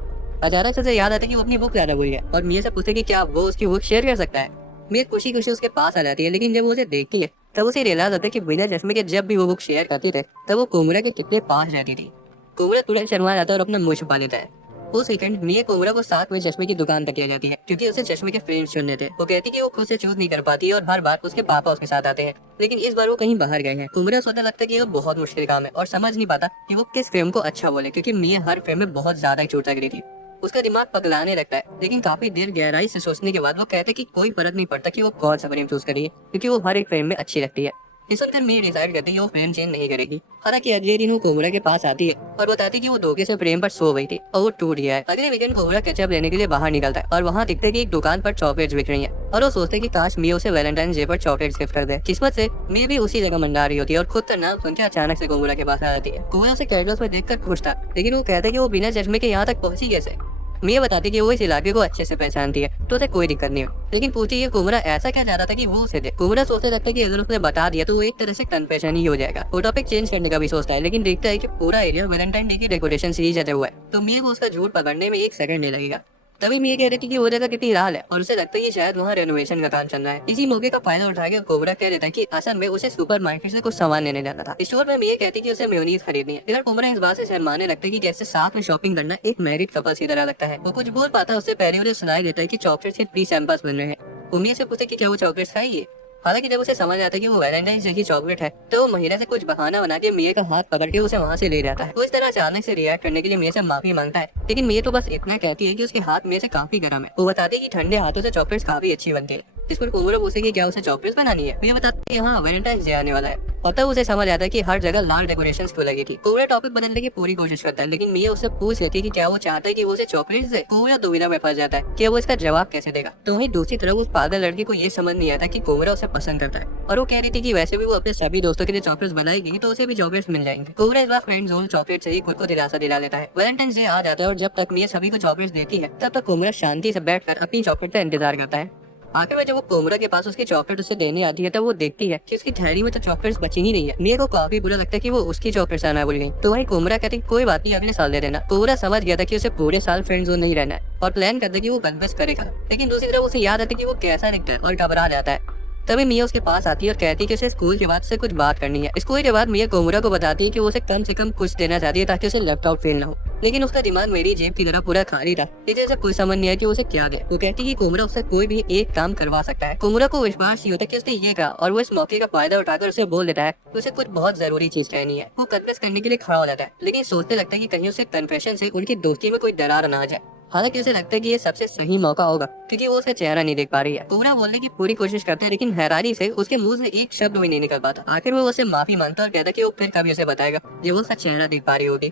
अचानक से उसे याद आता है कि वो अपनी बुक ज्यादा भूल है और मिया से पूछते कि क्या वो उसकी बुक शेयर कर सकता है। मिया खुशी खुशी उसके पास आ जाती है, लेकिन जब वो उसे देखती है तब उसे रियलाइज होता है कि बिना चश्मे के जब भी वो बुक शेयर करते थे तब वो कोबरा के कितने पास रहती थी। कोबरा तुरंत शर्मा जाता है और अपना मुंह छुपा लेता है। उस वीकेंड मिया कोबरा को साथ में चश्मे की दुकान तक ले जाती है, क्योंकि उसे चश्मे के फ्रेम चुनने थे। वो कहती कि वो खुद से चूज नहीं कर पाती और हर बार उसके पापा उसके साथ आते हैं, लेकिन इस बार वो कहीं बाहर गए हैं। कोबरा सोचने लगता है कि ये बहुत मुश्किल काम है और समझ नहीं पाता कि वो किस फ्रेम को अच्छा बोले, क्योंकि मिया हर फ्रेम में बहुत ज्यादा चोट लग रही थी। उसका दिमाग पगलाने लगता है, लेकिन काफी देर गहराई से सोचने के बाद वो कहते कि कोई फर्क नहीं पड़ता कि वो कौन सा फ्रेम चूज करिए, क्योंकि वो हर एक फ्रेम में अच्छी लगती है। ये सुनकर मैं डिसाइड करती है वो फ्रेम चेंज नहीं करेगी। हालांकि अगले दिन वो कोबरा के पास आती है और बताती कि वो धोखे से फ्रेम पर सो गई थी और वो टूट गया है। अगले वीकेंड कोबरा केचप लेने के लिए बाहर निकलता है और वहाँ दिखता है कि एक दुकान पर चॉकलेट्स बिक रही है, और वो सोचते कि काश मिया उसे वैलेंटाइन डे पर चॉकलेट्स गिफ्ट कर दे। किस्मत से मिया भी उसी जगह मंडा रही होती है और खुद का नाम सुनकर अचानक से कोबरा के पास आ जाती है। कोबरा उसे कैटलॉग्स में देखकर खुश था, लेकिन वो कहता है कि वो बिना चश्मे के यहाँ तक पहुंची कैसे। मिया बताती कि वो इस इलाके को अच्छे से पहचानती है तो उसे कोई दिक्कत नहीं है, लेकिन पूछती है कोबरा ऐसा क्या चाहता था कि वो उसे दे। कोबरा सोचने लगता है कि अगर उसने बता दिया तो वो एक तरह से कन्फेशन ही हो जाएगा। वो टॉपिक चेंज करने का भी सोचता है, लेकिन देखता है कि पूरा एरिया वैलेंटाइन डे की डेकोरेशन से ही सजा हुआ है, तो मिया को उसका झूठ पकड़ने में एक सेकंड नहीं लगेगा। तभी मिया कह रही थी कि वो जगह कितनी लाल है और उसे लगता है कि शायद वहाँ रेनोवेशन का काम चल रहा है। इसी मौके का फायदा उठा के कोबरा कह देता है कि असल में उसे सुपर मार्केट से कुछ सामान लेने जाना था। स्टोर में मिया कहती कि उसे मेयोनीज खरीदनी है। इधर कोबरा इस बात से शर्माने लगता है कि जैसे साथ में शॉपिंग करना एक मैरिड कपल की तरह लगता है। वो कुछ बोल पाता है उससे पहले उन्हें सुनाई देता है कि चॉकलेट के 3 सैंपल्स मिल रहे हैं। वो मिया से पूछते कि क्या वो चॉकलेट्स खाएगी। हालांकि जब उसे समझ आता है कि वो वैलेंटाइन डे की चॉकलेट है तो वो महिला से कुछ बहाना बना के मिया का हाथ पकड़ के उसे वहाँ से ले जाता है। वो इस तरह अचानक से रिएक्ट करने के लिए मिया से माफी मांगता है, लेकिन मिया तो बस इतना कहती है कि उसके हाथ मिया से काफी गर्म है। वो बताती है कि ठंडे हाथों से चॉकलेट्स काफी अच्छी बनती है। इस पर कोबरा पूछे कि क्या उसे चॉकलेट्स बनानी है। मिया बताती है हाँ वैलेंटाइन डे आने वाला है, और तब उसे समझ आता है कि हर जगह लाल डेकोरेशन क्यों लगी थी। कोबरा टॉपिक बदलने की पूरी कोशिश करता है, लेकिन मिया उससे पूछ लेती है कि क्या वो चाहता है कि वो उसे चॉकलेट दे। कोबरा दुविधा में फंस जाता है कि वो इसका जवाब कैसे देगा। तो वहीं दूसरी तरफ उस पागल लड़की को ये समझ नहीं आता कि कोबरा उसे पसंद करता है, और वो कह रही थी कि वैसे भी वो अपने सभी दोस्तों के लिए चॉकलेट्स बनाएगी तो उसे भी चॉकलेट्स मिल जाएंगे। कोबरा इस बार फ्रेंड जोन चॉकलेट से ही खुद को दिलासा दिला लेता है। वैलेंटाइन डे आ जाता है और जब तक मिया सभी को चॉकलेट्स देती है तब तक कोबरा शांति से बैठकर अपनी चॉकलेट का इंतजार करता है। आखिर में जब वो कोबरा के पास उसकी चॉकलेट उसे देने आती है तब वो देखती है कि उसकी थैली में तो चॉकलेट्स बची ही नहीं है। मिया को काफी बुरा लगता है कि वो उसकी चॉकलेट्स आना भूल गई। तो वही कोबरा कहती कोई बात नहीं अगले साल दे देना। कोबरा समझ गया था कि उसे पूरे साल फ्रेंड जोन नहीं रहना है और प्लान करता है कि वो कन्फेस करेगा, लेकिन दूसरी तरफ उसे याद आता है कि वो कैसा दिखता है और घबरा जाता है। तभी मिया उसके पास आती है और कहती है कि उसे स्कूल के बाद से कुछ बात करनी है। स्कूल के बाद मिया कोबरा को बताती है कि वो उसे कम से कम कुछ देना चाहती है ताकि उसे लेफ्ट आउट फील ना हो, लेकिन उसका दिमाग मेरी जेब की तरह पूरा खाली था, इसे उसे कोई समझ नहीं आया कि उसे क्या दे। वो कहती है कि कोबरा उससे कोई भी एक काम करवा सकता है। कोबरा को विश्वास नहीं होता कि उसने ये कहा और वो इस मौके का फायदा उठाकर उसे बोल देता है कि उसे कुछ बहुत जरूरी चीज कहनी है। वो कन्फेस करने के लिए खड़ा हो जाता है, लेकिन सोचने लगता है कि कहीं उसे कन्फेशन से उनकी दोस्ती में कोई दरार ना आ जाए। हालांकि उसे लगता है कि ये सबसे सही मौका होगा क्योंकि वो उसका चेहरा नहीं देख पा रही है। कोबरा बोलने की पूरी कोशिश करता है, लेकिन हैरानी से उसके मुंह से एक शब्द भी नहीं निकल पाता। आखिर वो उसे माफी मांगता और कहता है कि वो फिर कभी उसे बताएगा जब वो उसका चेहरा देख पा रही होगी।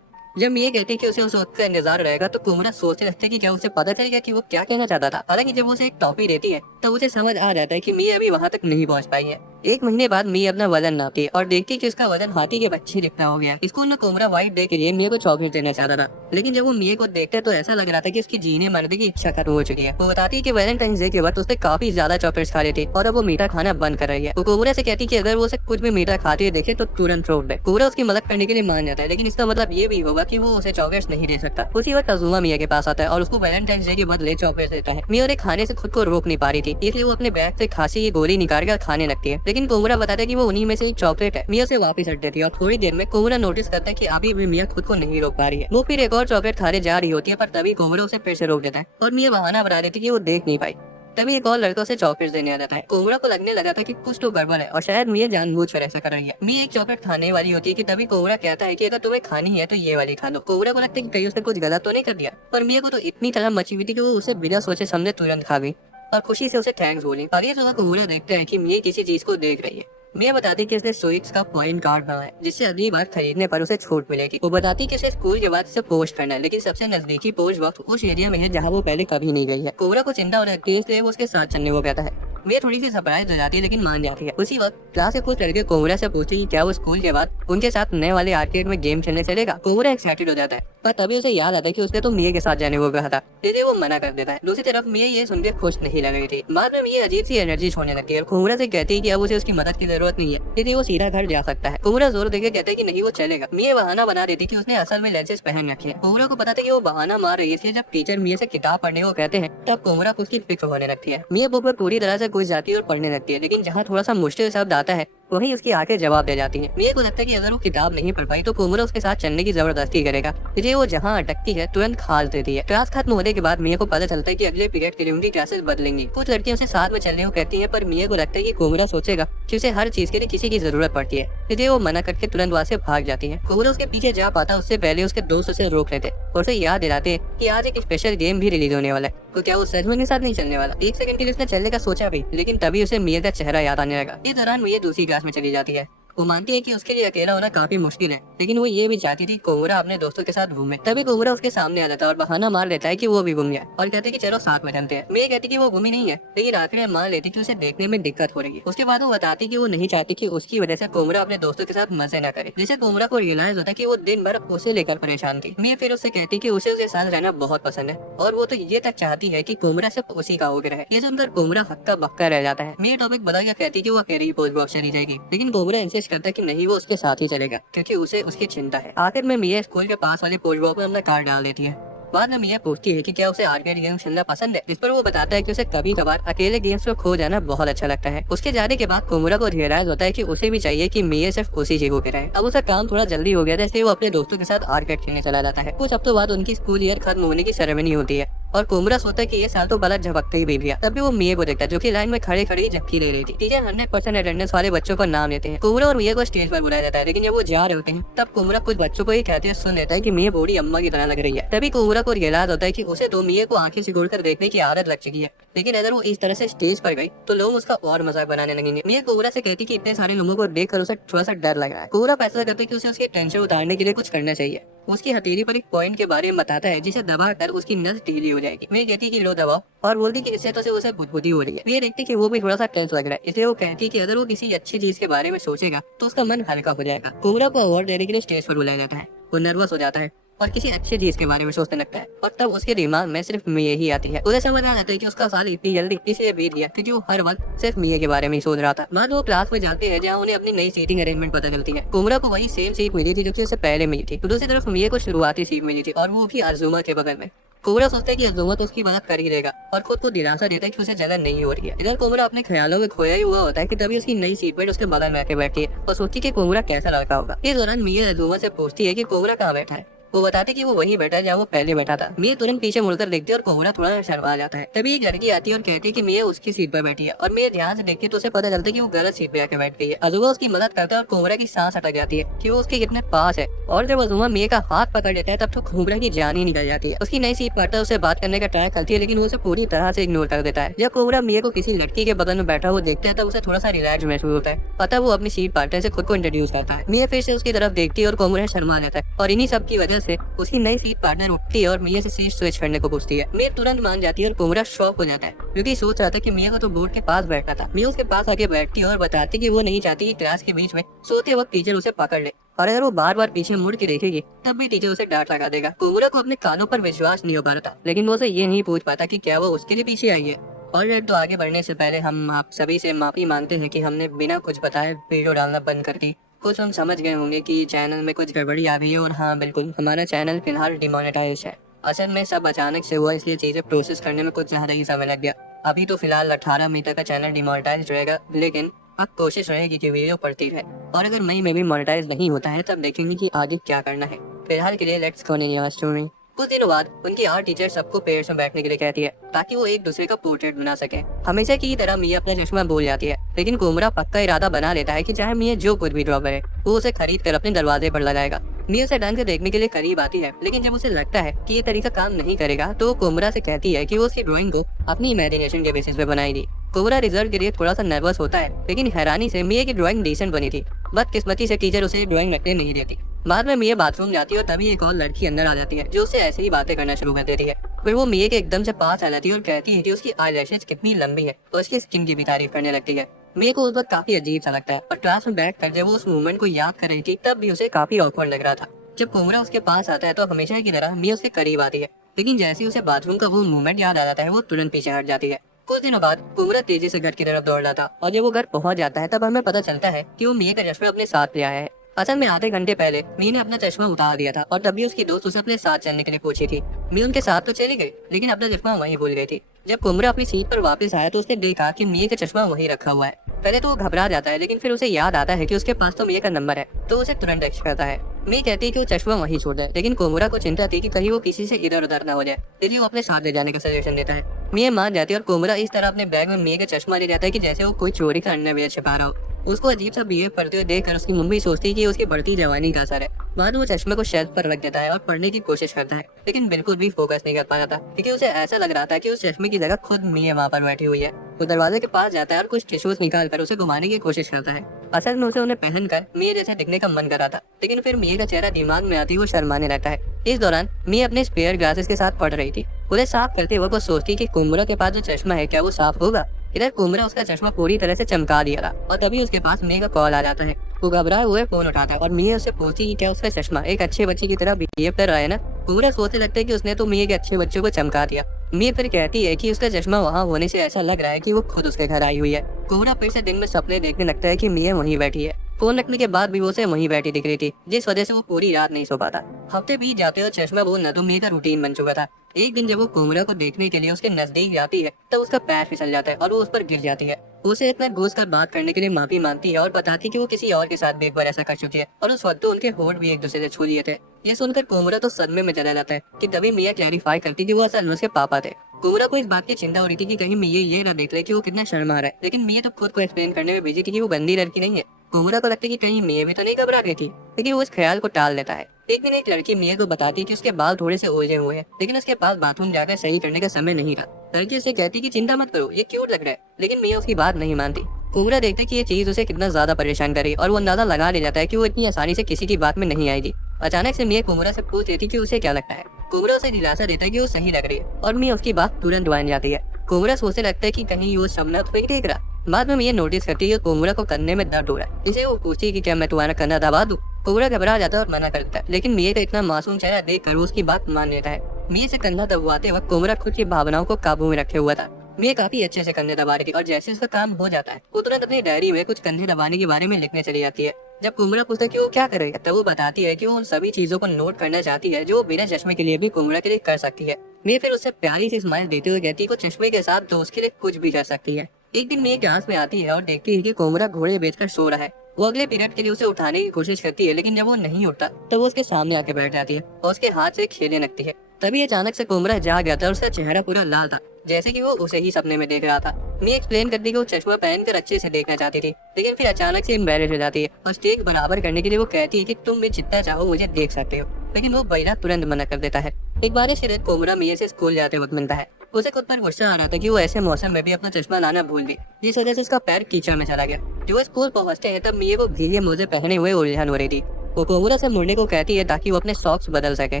जब मिया कहते हैं कि उसे उस वक्त का इंतजार रहेगा तो कोमरा सोचने लगता है कि क्या उसे पता चल गया कि वो क्या कहना चाहता था। हालांकि जब वो उसे एक टॉफी देती है तब उसे समझ आ जाता है कि मिया अभी वहाँ तक नहीं पहुँच पाई है। 1 महीने बाद मिया अपना वजन नापती है और देखती है कि उसका वजन हाथी के बच्चे जितना हो गया। स्कूल में कोमरा व्हाइट डे के लिए मिया को चॉकलेट देना चाहता था, लेकिन जब वो मिया को देखता है तो ऐसा लग रहा था कि उसकी जीने मरने की इच्छा खत्म हो चुकी है। वो बताती है कि वैलेंटाइन डे के बाद उसने काफी ज्यादा चॉकलेट्स खा ली थी और अब वो मीठा खाना बंद कर रही है। वो कोबरा से कहती है कि अगर वो उसे कुछ भी मीठा खाते हुए देखे तो तुरंत रोक दे। कोबरा उसकी मदद करने के लिए मान जाता है, लेकिन इसका मतलब ये भी होगा कि वो उसे चॉकलेट्स नहीं दे सकता। उसी वक्त अज़ुमा मिया के पास आता है और उसको वैलेंटाइन डे के बदले चॉकलेट देता है। मिया उन्हें खाने से खुद को रोक नहीं पा रही थी, इसलिए वो अपने बैग से खांसी की गोली निकाल कर खाने लगती है, लेकिन कोमरा बताता है कि वो उन्हीं में से एक चॉकलेट है। मिया उसे वापस हट देती है और थोड़ी देर में कोमरा नोटिस करता है कि अभी भी मिया खुद को नहीं रोक पा रही है। वो फिर एक और चॉकलेट खाने जा रही होती है, पर तभी कोमरा उसे फिर से रोक देता है और मिया बहाना बना देती है कि वो देख नहीं पाई। तभी एक और लड़का उसे चॉकलेट देने आ जाता है। कोमरा को लगने लगा था कि कुछ तो गड़बड़ है और शायद मिया जानबूझकर ऐसा कर रही है। मिया एक चॉकलेट खाने वाली होती है कि तभी कोमरा कहता है कि अगर तुम्हें खानी है तो ये वाली खा लो। कोमरा को लगता है कि कहीं उसने कुछ गलत तो नहीं कर दिया, पर मिया को तो इतनी तरह मची हुई थी कि वो उसे बिना सोचे समझे तुरंत खा गई और खुशी से उसे थैंक्स बोली। अगली सुबह कोमरा देखते हैं कि मिया किसी चीज को देख रही है। मिया बताती कि उसने स्वीट्स का पॉइंट कार्ड बनाया है जिससे अगली बार खरीदने पर उसे छूट मिलेगी। वो बताती कि उसे स्कूल के बाद इसे पोस्ट करना है, लेकिन सबसे नजदीकी पोस्ट बॉक्स उस एरिया में है जहाँ वो पहले कभी नहीं गई है। कोबरा को चिंता होने लगती है, इसलिए वो उसके साथ चलने को कहता है। मिया थोड़ी सी सरप्राइज हो जाती है लेकिन मान जाती है। उसी वक्त क्लास के कुछ लड़के कोबरा से पूछते कि क्या वो स्कूल के बाद उनके साथ नए वाले आर्केड में गेम खेलने चलेगा। कोबरा एक्साइटेड हो जाता है, पर तभी उसे याद आता है कि उसने तो मिया के साथ जाने को कहा था, इसलिए वो मना कर देता है। दूसरी तरफ मिया ये सुनकर खुश नहीं लग रही थी। बाद में मिया अजीब सी एनर्जी छोड़ने लगती है और कोबरा से कहती है कि अब उसे उसकी मदद की जरूरत नहीं है, इसलिए वो सीधा घर जा सकता है। कोबरा जोर देकर कहता है कि नहीं वो चलेगा। मिया बहाना बना देती कि उसने असल में लेंसेज पहन रखे हैं। कोबरा को पता था कि वो बहाना मार रही है, इसलिए जब टीचर मिया से किताब पढ़ने को कहते हैं तब कोबरा को उसकी फिक्र होने लगती है। मिया बुक पर पूरी तरह से घुस जाती है और पढ़ने लगती है, लेकिन जहाँ थोड़ा सा मुश्किल शब्द आता है वहीं उसकी आंखें जवाब दे जाती हैं। मिया को लगता है कि अगर वो किताब नहीं पढ़ पाई तो कोमरा उसके साथ चलने की जबरदस्ती करेगा, इसलिए वो जहाँ अटकती है तुरंत खाल देती है। क्लास खत्म होने के बाद मिया को पता चलता है कि अगले पीरियड के लिए उनकी क्लासेस बदलेंगी। कुछ लड़कियां उसे साथ में चलने को कहती हैं, पर मिया को लगता है कि कोमरा सोचेगा कि उसे हर चीज के लिए किसी की जरूरत पड़ती है, इसलिए वो मना करके तुरंत वहाँ से भाग जाती है। कोमरा उसके पीछे जा पाता उससे पहले उसके दोस्त उसे रोक लेते और उसे याद दिलाते कि आज एक स्पेशल गेम भी रिलीज होने वाला है, तो क्या वो सच में उनके साथ नहीं चलने वाला। 1 सेकंड के लिए उसने चलने का सोचा भी, लेकिन तभी उसे मिया का चेहरा याद आने लगा। इस दौरान मिया दूसरी क्लास में चली जाती है। वो मानती है कि उसके लिए अकेला होना काफी मुश्किल है, लेकिन वो ये भी चाहती थी कोबरा अपने दोस्तों के साथ घूमे। तभी कोबरा उसके सामने आ जाता है और बहाना मार लेता है कि वो भी घूम गया और कहते हैं कि चलो साथ में चलते हैं। मैं कहती कि वो घूमी नहीं है, लेकिन आखिर में मान लेती कि उसे देखने में दिक्कत हो रही है। उसके बाद वो बताती कि वो नहीं चाहती कि उसकी वजह से कोबरा अपने दोस्तों के साथ मजे न करे, जिससे कोबरा को रियलाइज होता है कि वो दिन भर उसे लेकर परेशान थी। मैं फिर उससे कहती कि उसे उसके साथ रहना बहुत पसंद है और वो तो ये तक चाहती है कि कोबरा सिर्फ उसी का होकर रहे। ये सुनकर कोबरा हक्का बक्का रह जाता है। मैं टॉपिक बदल कर कहती कि वो अकेले ही पोस्ट बॉक्स चली जाएगी, लेकिन कोबरा इंसिस्ट करता है कि नहीं वो उसके साथ ही चलेगा क्योंकि उसे उसकी चिंता है। आखिर में मिया स्कूल के पास वाले पोस्ट बॉक्स में अपना कार्ड डाल देती है। बाद में मिया पूछती है कि क्या उसे आर्केड गेम खेलना पसंद है, जिस पर वो बताता है कि उसे कभी कभार अकेले गेम्स में खो जाना बहुत अच्छा लगता है। उसके जाने के बाद कोमरा को रियलाइज होता है कि उसे भी चाहिए कि मिया सिर्फ उसी जगह पे रहे। अब उसका काम थोड़ा जल्दी हो गया था, इसलिए वो अपने दोस्तों के साथ आर्केड खेलने चला जाता है। कुछ हफ्तों बाद उनकी स्कूल ईयर खत्म होने की सेरेमनी होती है और कोमरा सोचता है कि ये साल तो बड़ा झपकते ही भी गया। तभी वो मिया को देखता है जो कि लाइन में खड़े खड़े ही झपकी ले रही थी। टीचर 100% अटेंडेंस वाले बच्चों का नाम लेते हैं। कोमरा और मिया को स्टेज पर बुलाया जाता है, लेकिन जब वो जा रहे होते हैं तब कोमरा कुछ बच्चों को ही कहते सुन लेता है कि मिया बूढ़ी अम्मा की तरह लग रही है। तभी कोमरा को रियलाइज होता है कि उसे तो मिया को आंखें सिकुड़कर देखने की आदत लग चुकी है, लेकिन अगर वो इस तरह से स्टेज पर गई तो लोग उसका और मजाक बनाने लगेंगे। मिया कोमरा से कहती कि इतने सारे लोगों को देखकर उसे थोड़ा सा डर लग रहा है। कोमरा फैसला करती है कि उसे उसकी टेंशन उतारने के लिए कुछ करना चाहिए। उसकी हथेली पर एक पॉइंट के बारे में बताता है जिसे दबाकर उसकी नस ढीली हो जाएगी। मैं कहती कि लो दबाओ और बोलती कि इससे तो उसे बुदबुदी हो रही है। मैं देखती कि वो भी थोड़ा सा टेंस लग रहा है, इसलिए वो कहती कि अगर वो किसी अच्छी चीज के बारे में सोचेगा तो उसका मन हल्का हो जाएगा। कोमरा को अवार्ड देने के लिए स्टेज पर बुलाया जाता है। वो नर्वस हो जाता है और किसी अच्छी चीज के बारे में सोचने लगता है और तब उसके दिमाग में सिर्फ मिया ही आती है। उसे समझ आ जाता है कि उसका साल इतनी जल्दी इसलिए बीत गया क्योंकि वो हर वक्त सिर्फ मिया के बारे में ही सोच रहा था। बाद वो क्लास में जाते हैं जहाँ उन्हें अपनी नई सीटिंग अरेंजमेंट पता चलती है। कोमरा को वही सेम सीट मिली थी जो कि उसे पहले मिली थी। दूसरी तरफ मिया को शुरुआती सीट मिली थी और वो भी अज़ुमा के बगल में। कोमरा सोचता है कि अज़ुमा तो उसकी मदद कर ही देगा और खुद को दिलासा देता है कि उसे जगह नहीं हो रही है। इधर कोमरा अपने ख्यालों में खोया ही हुआ होता है कि तभी उसकी नई सीट पर उसके बगल में आके बैठी है और सोचती कि कोमरा कैसा लड़का होगा। इस दौरान मिया अज़ुमा से पूछती है कि कोमरा कहाँ बैठा है। वो बताते कि वो वहीं बैठा है जहाँ वो पहले बैठा था। मिया तुरंत पीछे मुड़कर देखती है और कोमरा थोड़ा शर्मा जाता है। तभी एक लड़की आती है और कहती है कि मिया उसकी सीट पर बैठी है और मिया ध्यान से देखती है तो उसे पता चलता है कि वो गलत सीट पे आके बैठ गई है। अज़ुमा उसकी मदद करता है और कोमरा की सांस अटक जाती है कि वो उसके कितने पास है और जब अज़ुमा मिया का हाथ पकड़ लेता है तब तो कोमरा की जान ही निकल जाती है। उसकी नई सीट पार्टनर उसे बात करने का ट्राई करती है, लेकिन वो उसे पूरी तरह से इग्नोर कर देता है। जब कोमरा मिया को किसी लड़की के बगल में बैठा हुआ देखता है तब उसे थोड़ा सा रिलैक्स महसूस होता है। पता वो अपनी सीट पार्टनर से खुद को इंट्रोड्यूस करता है। मिया फिर से उसकी तरफ देखती है और कोमरा शर्मा जाता है और इन्हीं सब की वजह से उसकी नई सीट पार्टनर उठती है और मिया से सीट स्विच करने को पूछती है। मिया तुरंत मान जाती है और कोमरा शॉक हो जाता है क्योंकि सोच रहा था कि मिया को तो बोर्ड के पास बैठना था। मिया उसके पास आके बैठती है और बताती कि वो नहीं चाहती कि क्लास के बीच में सोते वक्त टीचर उसे पकड़ ले, और अगर वो बार बार पीछे मुड़ के देखेगी तब भी टीचर उसे डांट लगा देगा। कोमरा को अपने कानों पर विश्वास नहीं हो पा रहा था, लेकिन वो उसे ये नहीं पूछ पाता कि क्या वो उसके लिए पीछे आई है। और तो आगे बढ़ने से पहले हम आप सभी से माफी मांगते हैं कि हमने बिना कुछ बताए वीडियो डालना बंद कर दी। कुछ हम समझ गए होंगे कि चैनल में कुछ गड़बड़ी आ गई है, और हाँ बिल्कुल हमारा चैनल फिलहाल डिमोनेटाइज है। असल में सब अचानक से हुआ, इसलिए चीजें प्रोसेस करने में कुछ ज्यादा ही समय लग गया। अभी तो फिलहाल 18 मई तक का चैनल डिमोनेटाइज रहेगा, लेकिन अब कोशिश रहेगी कि वीडियो पड़ती रहे। और अगर मई में भी मोनेटाइज नहीं होता है तब देखेंगे कि आगे क्या करना है। फिलहाल के लिए लेट्स कंटिन्यू स्टोरी। कुछ दिनों बाद उनकी आर्ट टीचर सबको पेयर्स में बैठने के लिए कहती है ताकि वो एक दूसरे का पोर्ट्रेट बना सके। हमेशा की तरह मिया अपना चश्मा भूल जाती है, लेकिन कोमरा पक्का इरादा बना लेता है कि चाहे मिया जो कुछ भी ड्रॉ करे वो उसे खरीद कर अपने दरवाजे पर लगाएगा। मिया उसे ढंग से देखने के लिए करीब आती है, लेकिन जब उसे लगता है कि ये तरीका काम नहीं करेगा तो वो कोमरा से कहती है कि वो उसकी ड्राइंग को अपनी इमेजिनेशन के बेसिस पे बनाएगी। कोमरा रिजल्ट के लिए थोड़ा सा नर्वस होता है, लेकिन हैरानी से मिया की ड्राइंग डिसेंट बनी थी। बदकिस्मती से टीचर उसे ड्राइंग रखने नहीं देती। बाद में मिया बाथरूम जाती है और तभी एक और लड़की अंदर आ जाती है जो उससे ऐसे ही बातें करना शुरू कर देती है। फिर वो मिया के एकदम से पास आ जाती है और कहती है कि उसकी आईलैशेस कितनी लंबी है और उसकी स्किन की भी तारीफ करने लगती है। मिया को उस वक्त काफी अजीब सा लगता है, और क्लास में बैठ कर जब वो उस मूवमेंट को याद कर रही थी तब भी उसे काफी ऑकवर्ड लग रहा था। जब कोमरा उसके पास आता है तो हमेशा की तरह मिया उसके करीब आती है, लेकिन जैसे ही उसे बाथरूम का वो मूवमेंट याद आ जाता है वो तुरंत पीछे हट जाती है। कुछ दिनों बाद कोमरा तेजी से घर की तरफ दौड़ रहा था, और जब वो घर पहुंच जाता है तब हमें पता चलता है कि वो मिया का चश्मा अपने साथ ले आया है। असल में आधे घंटे पहले मिया ने अपना चश्मा उतार दिया था और तभी उसकी दोस्त उसे अपने साथ चलने के लिए पूछी थी। मिया उनके साथ तो चली गई, लेकिन अपना चश्मा वहीं भूल गई थी। जब कोमरा अपनी सीट पर वापस आया तो उसने देखा कि मिया का चश्मा वहीं रखा हुआ है। पहले तो वो घबरा जाता है, लेकिन फिर उसे याद आता है कि उसके पास तो मिया का नंबर है, तो उसे तुरंत टेक्स्ट करता है। मिया कहती है कि वो चश्मा वहीं छोड़ दे, लेकिन कोमरा को चिंता थी कि कहीं वो किसी से इधर उधर ना हो जाए, इसलिए वो अपने साथ ले जाने का सजेशन देता है। मिया मान जाती है और कोमरा इस तरह अपने बैग में मिया का चश्मा ले जाता है कि जैसे वो कोई चोरी का अंडरवियर छिपा रहा हो। उसको अजीब सा बिहेव करते हुए देखकर उसकी मम्मी सोचती है कि उसकी बढ़ती जवानी का असर है। बाद में वो चश्मे को शेल्फ पर रख देता है और पढ़ने की कोशिश करता है, लेकिन बिल्कुल भी फोकस नहीं कर पा रहा था क्योंकि उसे ऐसा लग रहा था कि उस चश्मे की जगह खुद मिया वहाँ पर बैठी हुई है। वो दरवाजे के पास जाता है और कुछ टिश्यूज निकाल कर उसे घुमाने की कोशिश करता है। असल में उसे उन्हें पहनकर मिया जैसे दिखने का मन कर रहा था, लेकिन फिर मिया का चेहरा दिमाग में आती वो शर्माने लगता है। इस दौरान मिया अपने स्पेयर ग्लासेस के साथ पढ़ रही थी। उन्हें साफ करते वक्त वो सोचती कि कोमरा के पास जो चश्मा है क्या वो साफ होगा। इधर कोमरा उसका चश्मा पूरी तरह से चमका दिया था, और तभी उसके पास मिया का कॉल आ जाता है। वो घबराए हुए फोन उठाता है और मिया उससे पूछती कि क्या उसका चश्मा एक अच्छे बच्चे की तरह बिहेव कर रहा है ना। कोमरा सोचने लगता है कि उसने तो मिया के अच्छे बच्चों को चमका दिया। मिया फिर कहती है कि उसका चश्मा वहाँ होने से ऐसा लग रहा है कि वो खुद उसके घर आई हुई है। कोमरा फिर से दिन में सपने देखने लगता है कि मिया वहीं बैठी है। फोन रखने के बाद भी वो उसे वहीं बैठी दिख रही थी, जिस वजह से वो पूरी रात नहीं सो पाता। हफ्ते बीत जाते और चश्मा भूलना तो मिया का रूटीन बन चुका था। एक दिन जब वो कोमरा को देखने के लिए उसके नजदीक जाती है तब उसका पैर फिसल जाता है और वो उस पर गिर जाती है। उसे इतना घुस कर बात करने के लिए माफी मांगती है और बताती कि वो किसी और के साथ भी एक बार ऐसा कर चुकी है, और उस वक्त तो उनके होंठ भी एक दूसरे से छू लिए थे। ये सुनकर कोमरा तो सदमे में चला जाता है कि तभी मिया क्लैरिफाई करती कि वो असल में उसके पापा थे। कोमरा को इस बात की चिंता हो रही थी कि कहीं मिया ये ना देख ले कि वो कितना शर्मा रहा है, लेकिन मिया तो खुद को एक्सप्लेन करने में बिजी थी कि वो गंदी लड़की नहीं है। कोमरा को लगता है कि कहीं मिया भी तो नहीं घबरा गई थी, लेकिन वो इस ख्याल को टाल देता है। एक दिन एक लड़की मिया को बताती कि उसके बाल थोड़े से उलझे हुए हैं, लेकिन उसके पास बाथरूम जाकर सही करने का समय नहीं था। लड़की उसे कहती कि चिंता मत करो, ये क्यूट लग रहा है, लेकिन मिया उसकी बात नहीं मानती। कोमरा देखता है कि ये चीज उसे कितना ज्यादा परेशान करे, और वो अंदाजा लगा ले जाता है कि वो इतनी आसानी से किसी की बात में नहीं आएगी। अचानक से मिया कोमरा से पूछ लेती कि उसे क्या लगता है। कोमरा उसे दिलासा देता है कि वो सही लग रही है, और मिया उसकी बात तुरंत मान जाती है। कोमरा सोचने लगता है कि कहीं वो शबनम तो नहीं देख रहा। बाद में मिया नोटिस करती है कि कोमरा को कंधे में दर्द हो रहा है, इसे वो पूछती है कि क्या मैं तुम्हारा कंधा दबा दूं। कोमरा घबरा जाता है और मना करता है, लेकिन मिया का इतना मासूम चेहरा देखकर वो उसकी बात मान लेता है। मिया से कंधा दबवाते वक्त कोमरा खुद की भावनाओं को काबू में रखे हुआ था। मिया काफी अच्छे से कंधे दबा रही थी, और जैसे उसका काम हो जाता है वो तुरंत अपनी डायरी में कुछ कंधे दबाने के बारे में लिखने चली जाती है। जब कोमरा पूछता है कि वो क्या करेगा तब वो बताती है कि वो उन सभी चीजों को नोट करना चाहती है जो वो बिना चश्मे के लिए भी कोमरा के लिए कर सकती है। मिया फिर उससे प्यारी सी स्माइल देते हुए कहती है कि चश्मे के साथ दोस्त के लिए कुछ भी कर सकती है। एक दिन मिया क्लास में आती है और देखती है कि कोमरा घोड़े बेचकर सो रहा है। वो अगले पीरियड के लिए उसे उठाने की कोशिश करती है, लेकिन जब वो नहीं उठता तो वो उसके सामने आके बैठ जाती है और उसके हाथ से खेलने लगती है। तभी अचानक से कोमरा जाग गया था और उसका चेहरा पूरा लाल था, जैसे कि वो उसे ही सपने में देख रहा था। मिया एक्सप्लेन करती कि वो चश्मा पहनकर अच्छे से देखना चाहती थी, लेकिन फिर अचानक से एम्बैरेस हो जाती है और स्टेज बराबर करने के लिए वो कहती है कि तुम भी जितना चाहो मुझे देख सकते हो, लेकिन वो बहिरा तुरंत मना कर देता है। एक बार इस रात कोमरा मिया से स्कूल जाते वक्त मिलता है। उसे खुद पर गुस्सा आ रहा था कि वो ऐसे मौसम में भी अपना चश्मा लाना भूल गई, जिस वजह से उसका पैर कीचड़ में चला गया। जो स्कूल पहुंचते हैं तब मिया को भीगे मोजे पहने हुए उलझन हो रही थी। वो कोमोरा से मुड़ने को कहती है ताकि वो अपने सॉक्स बदल सके।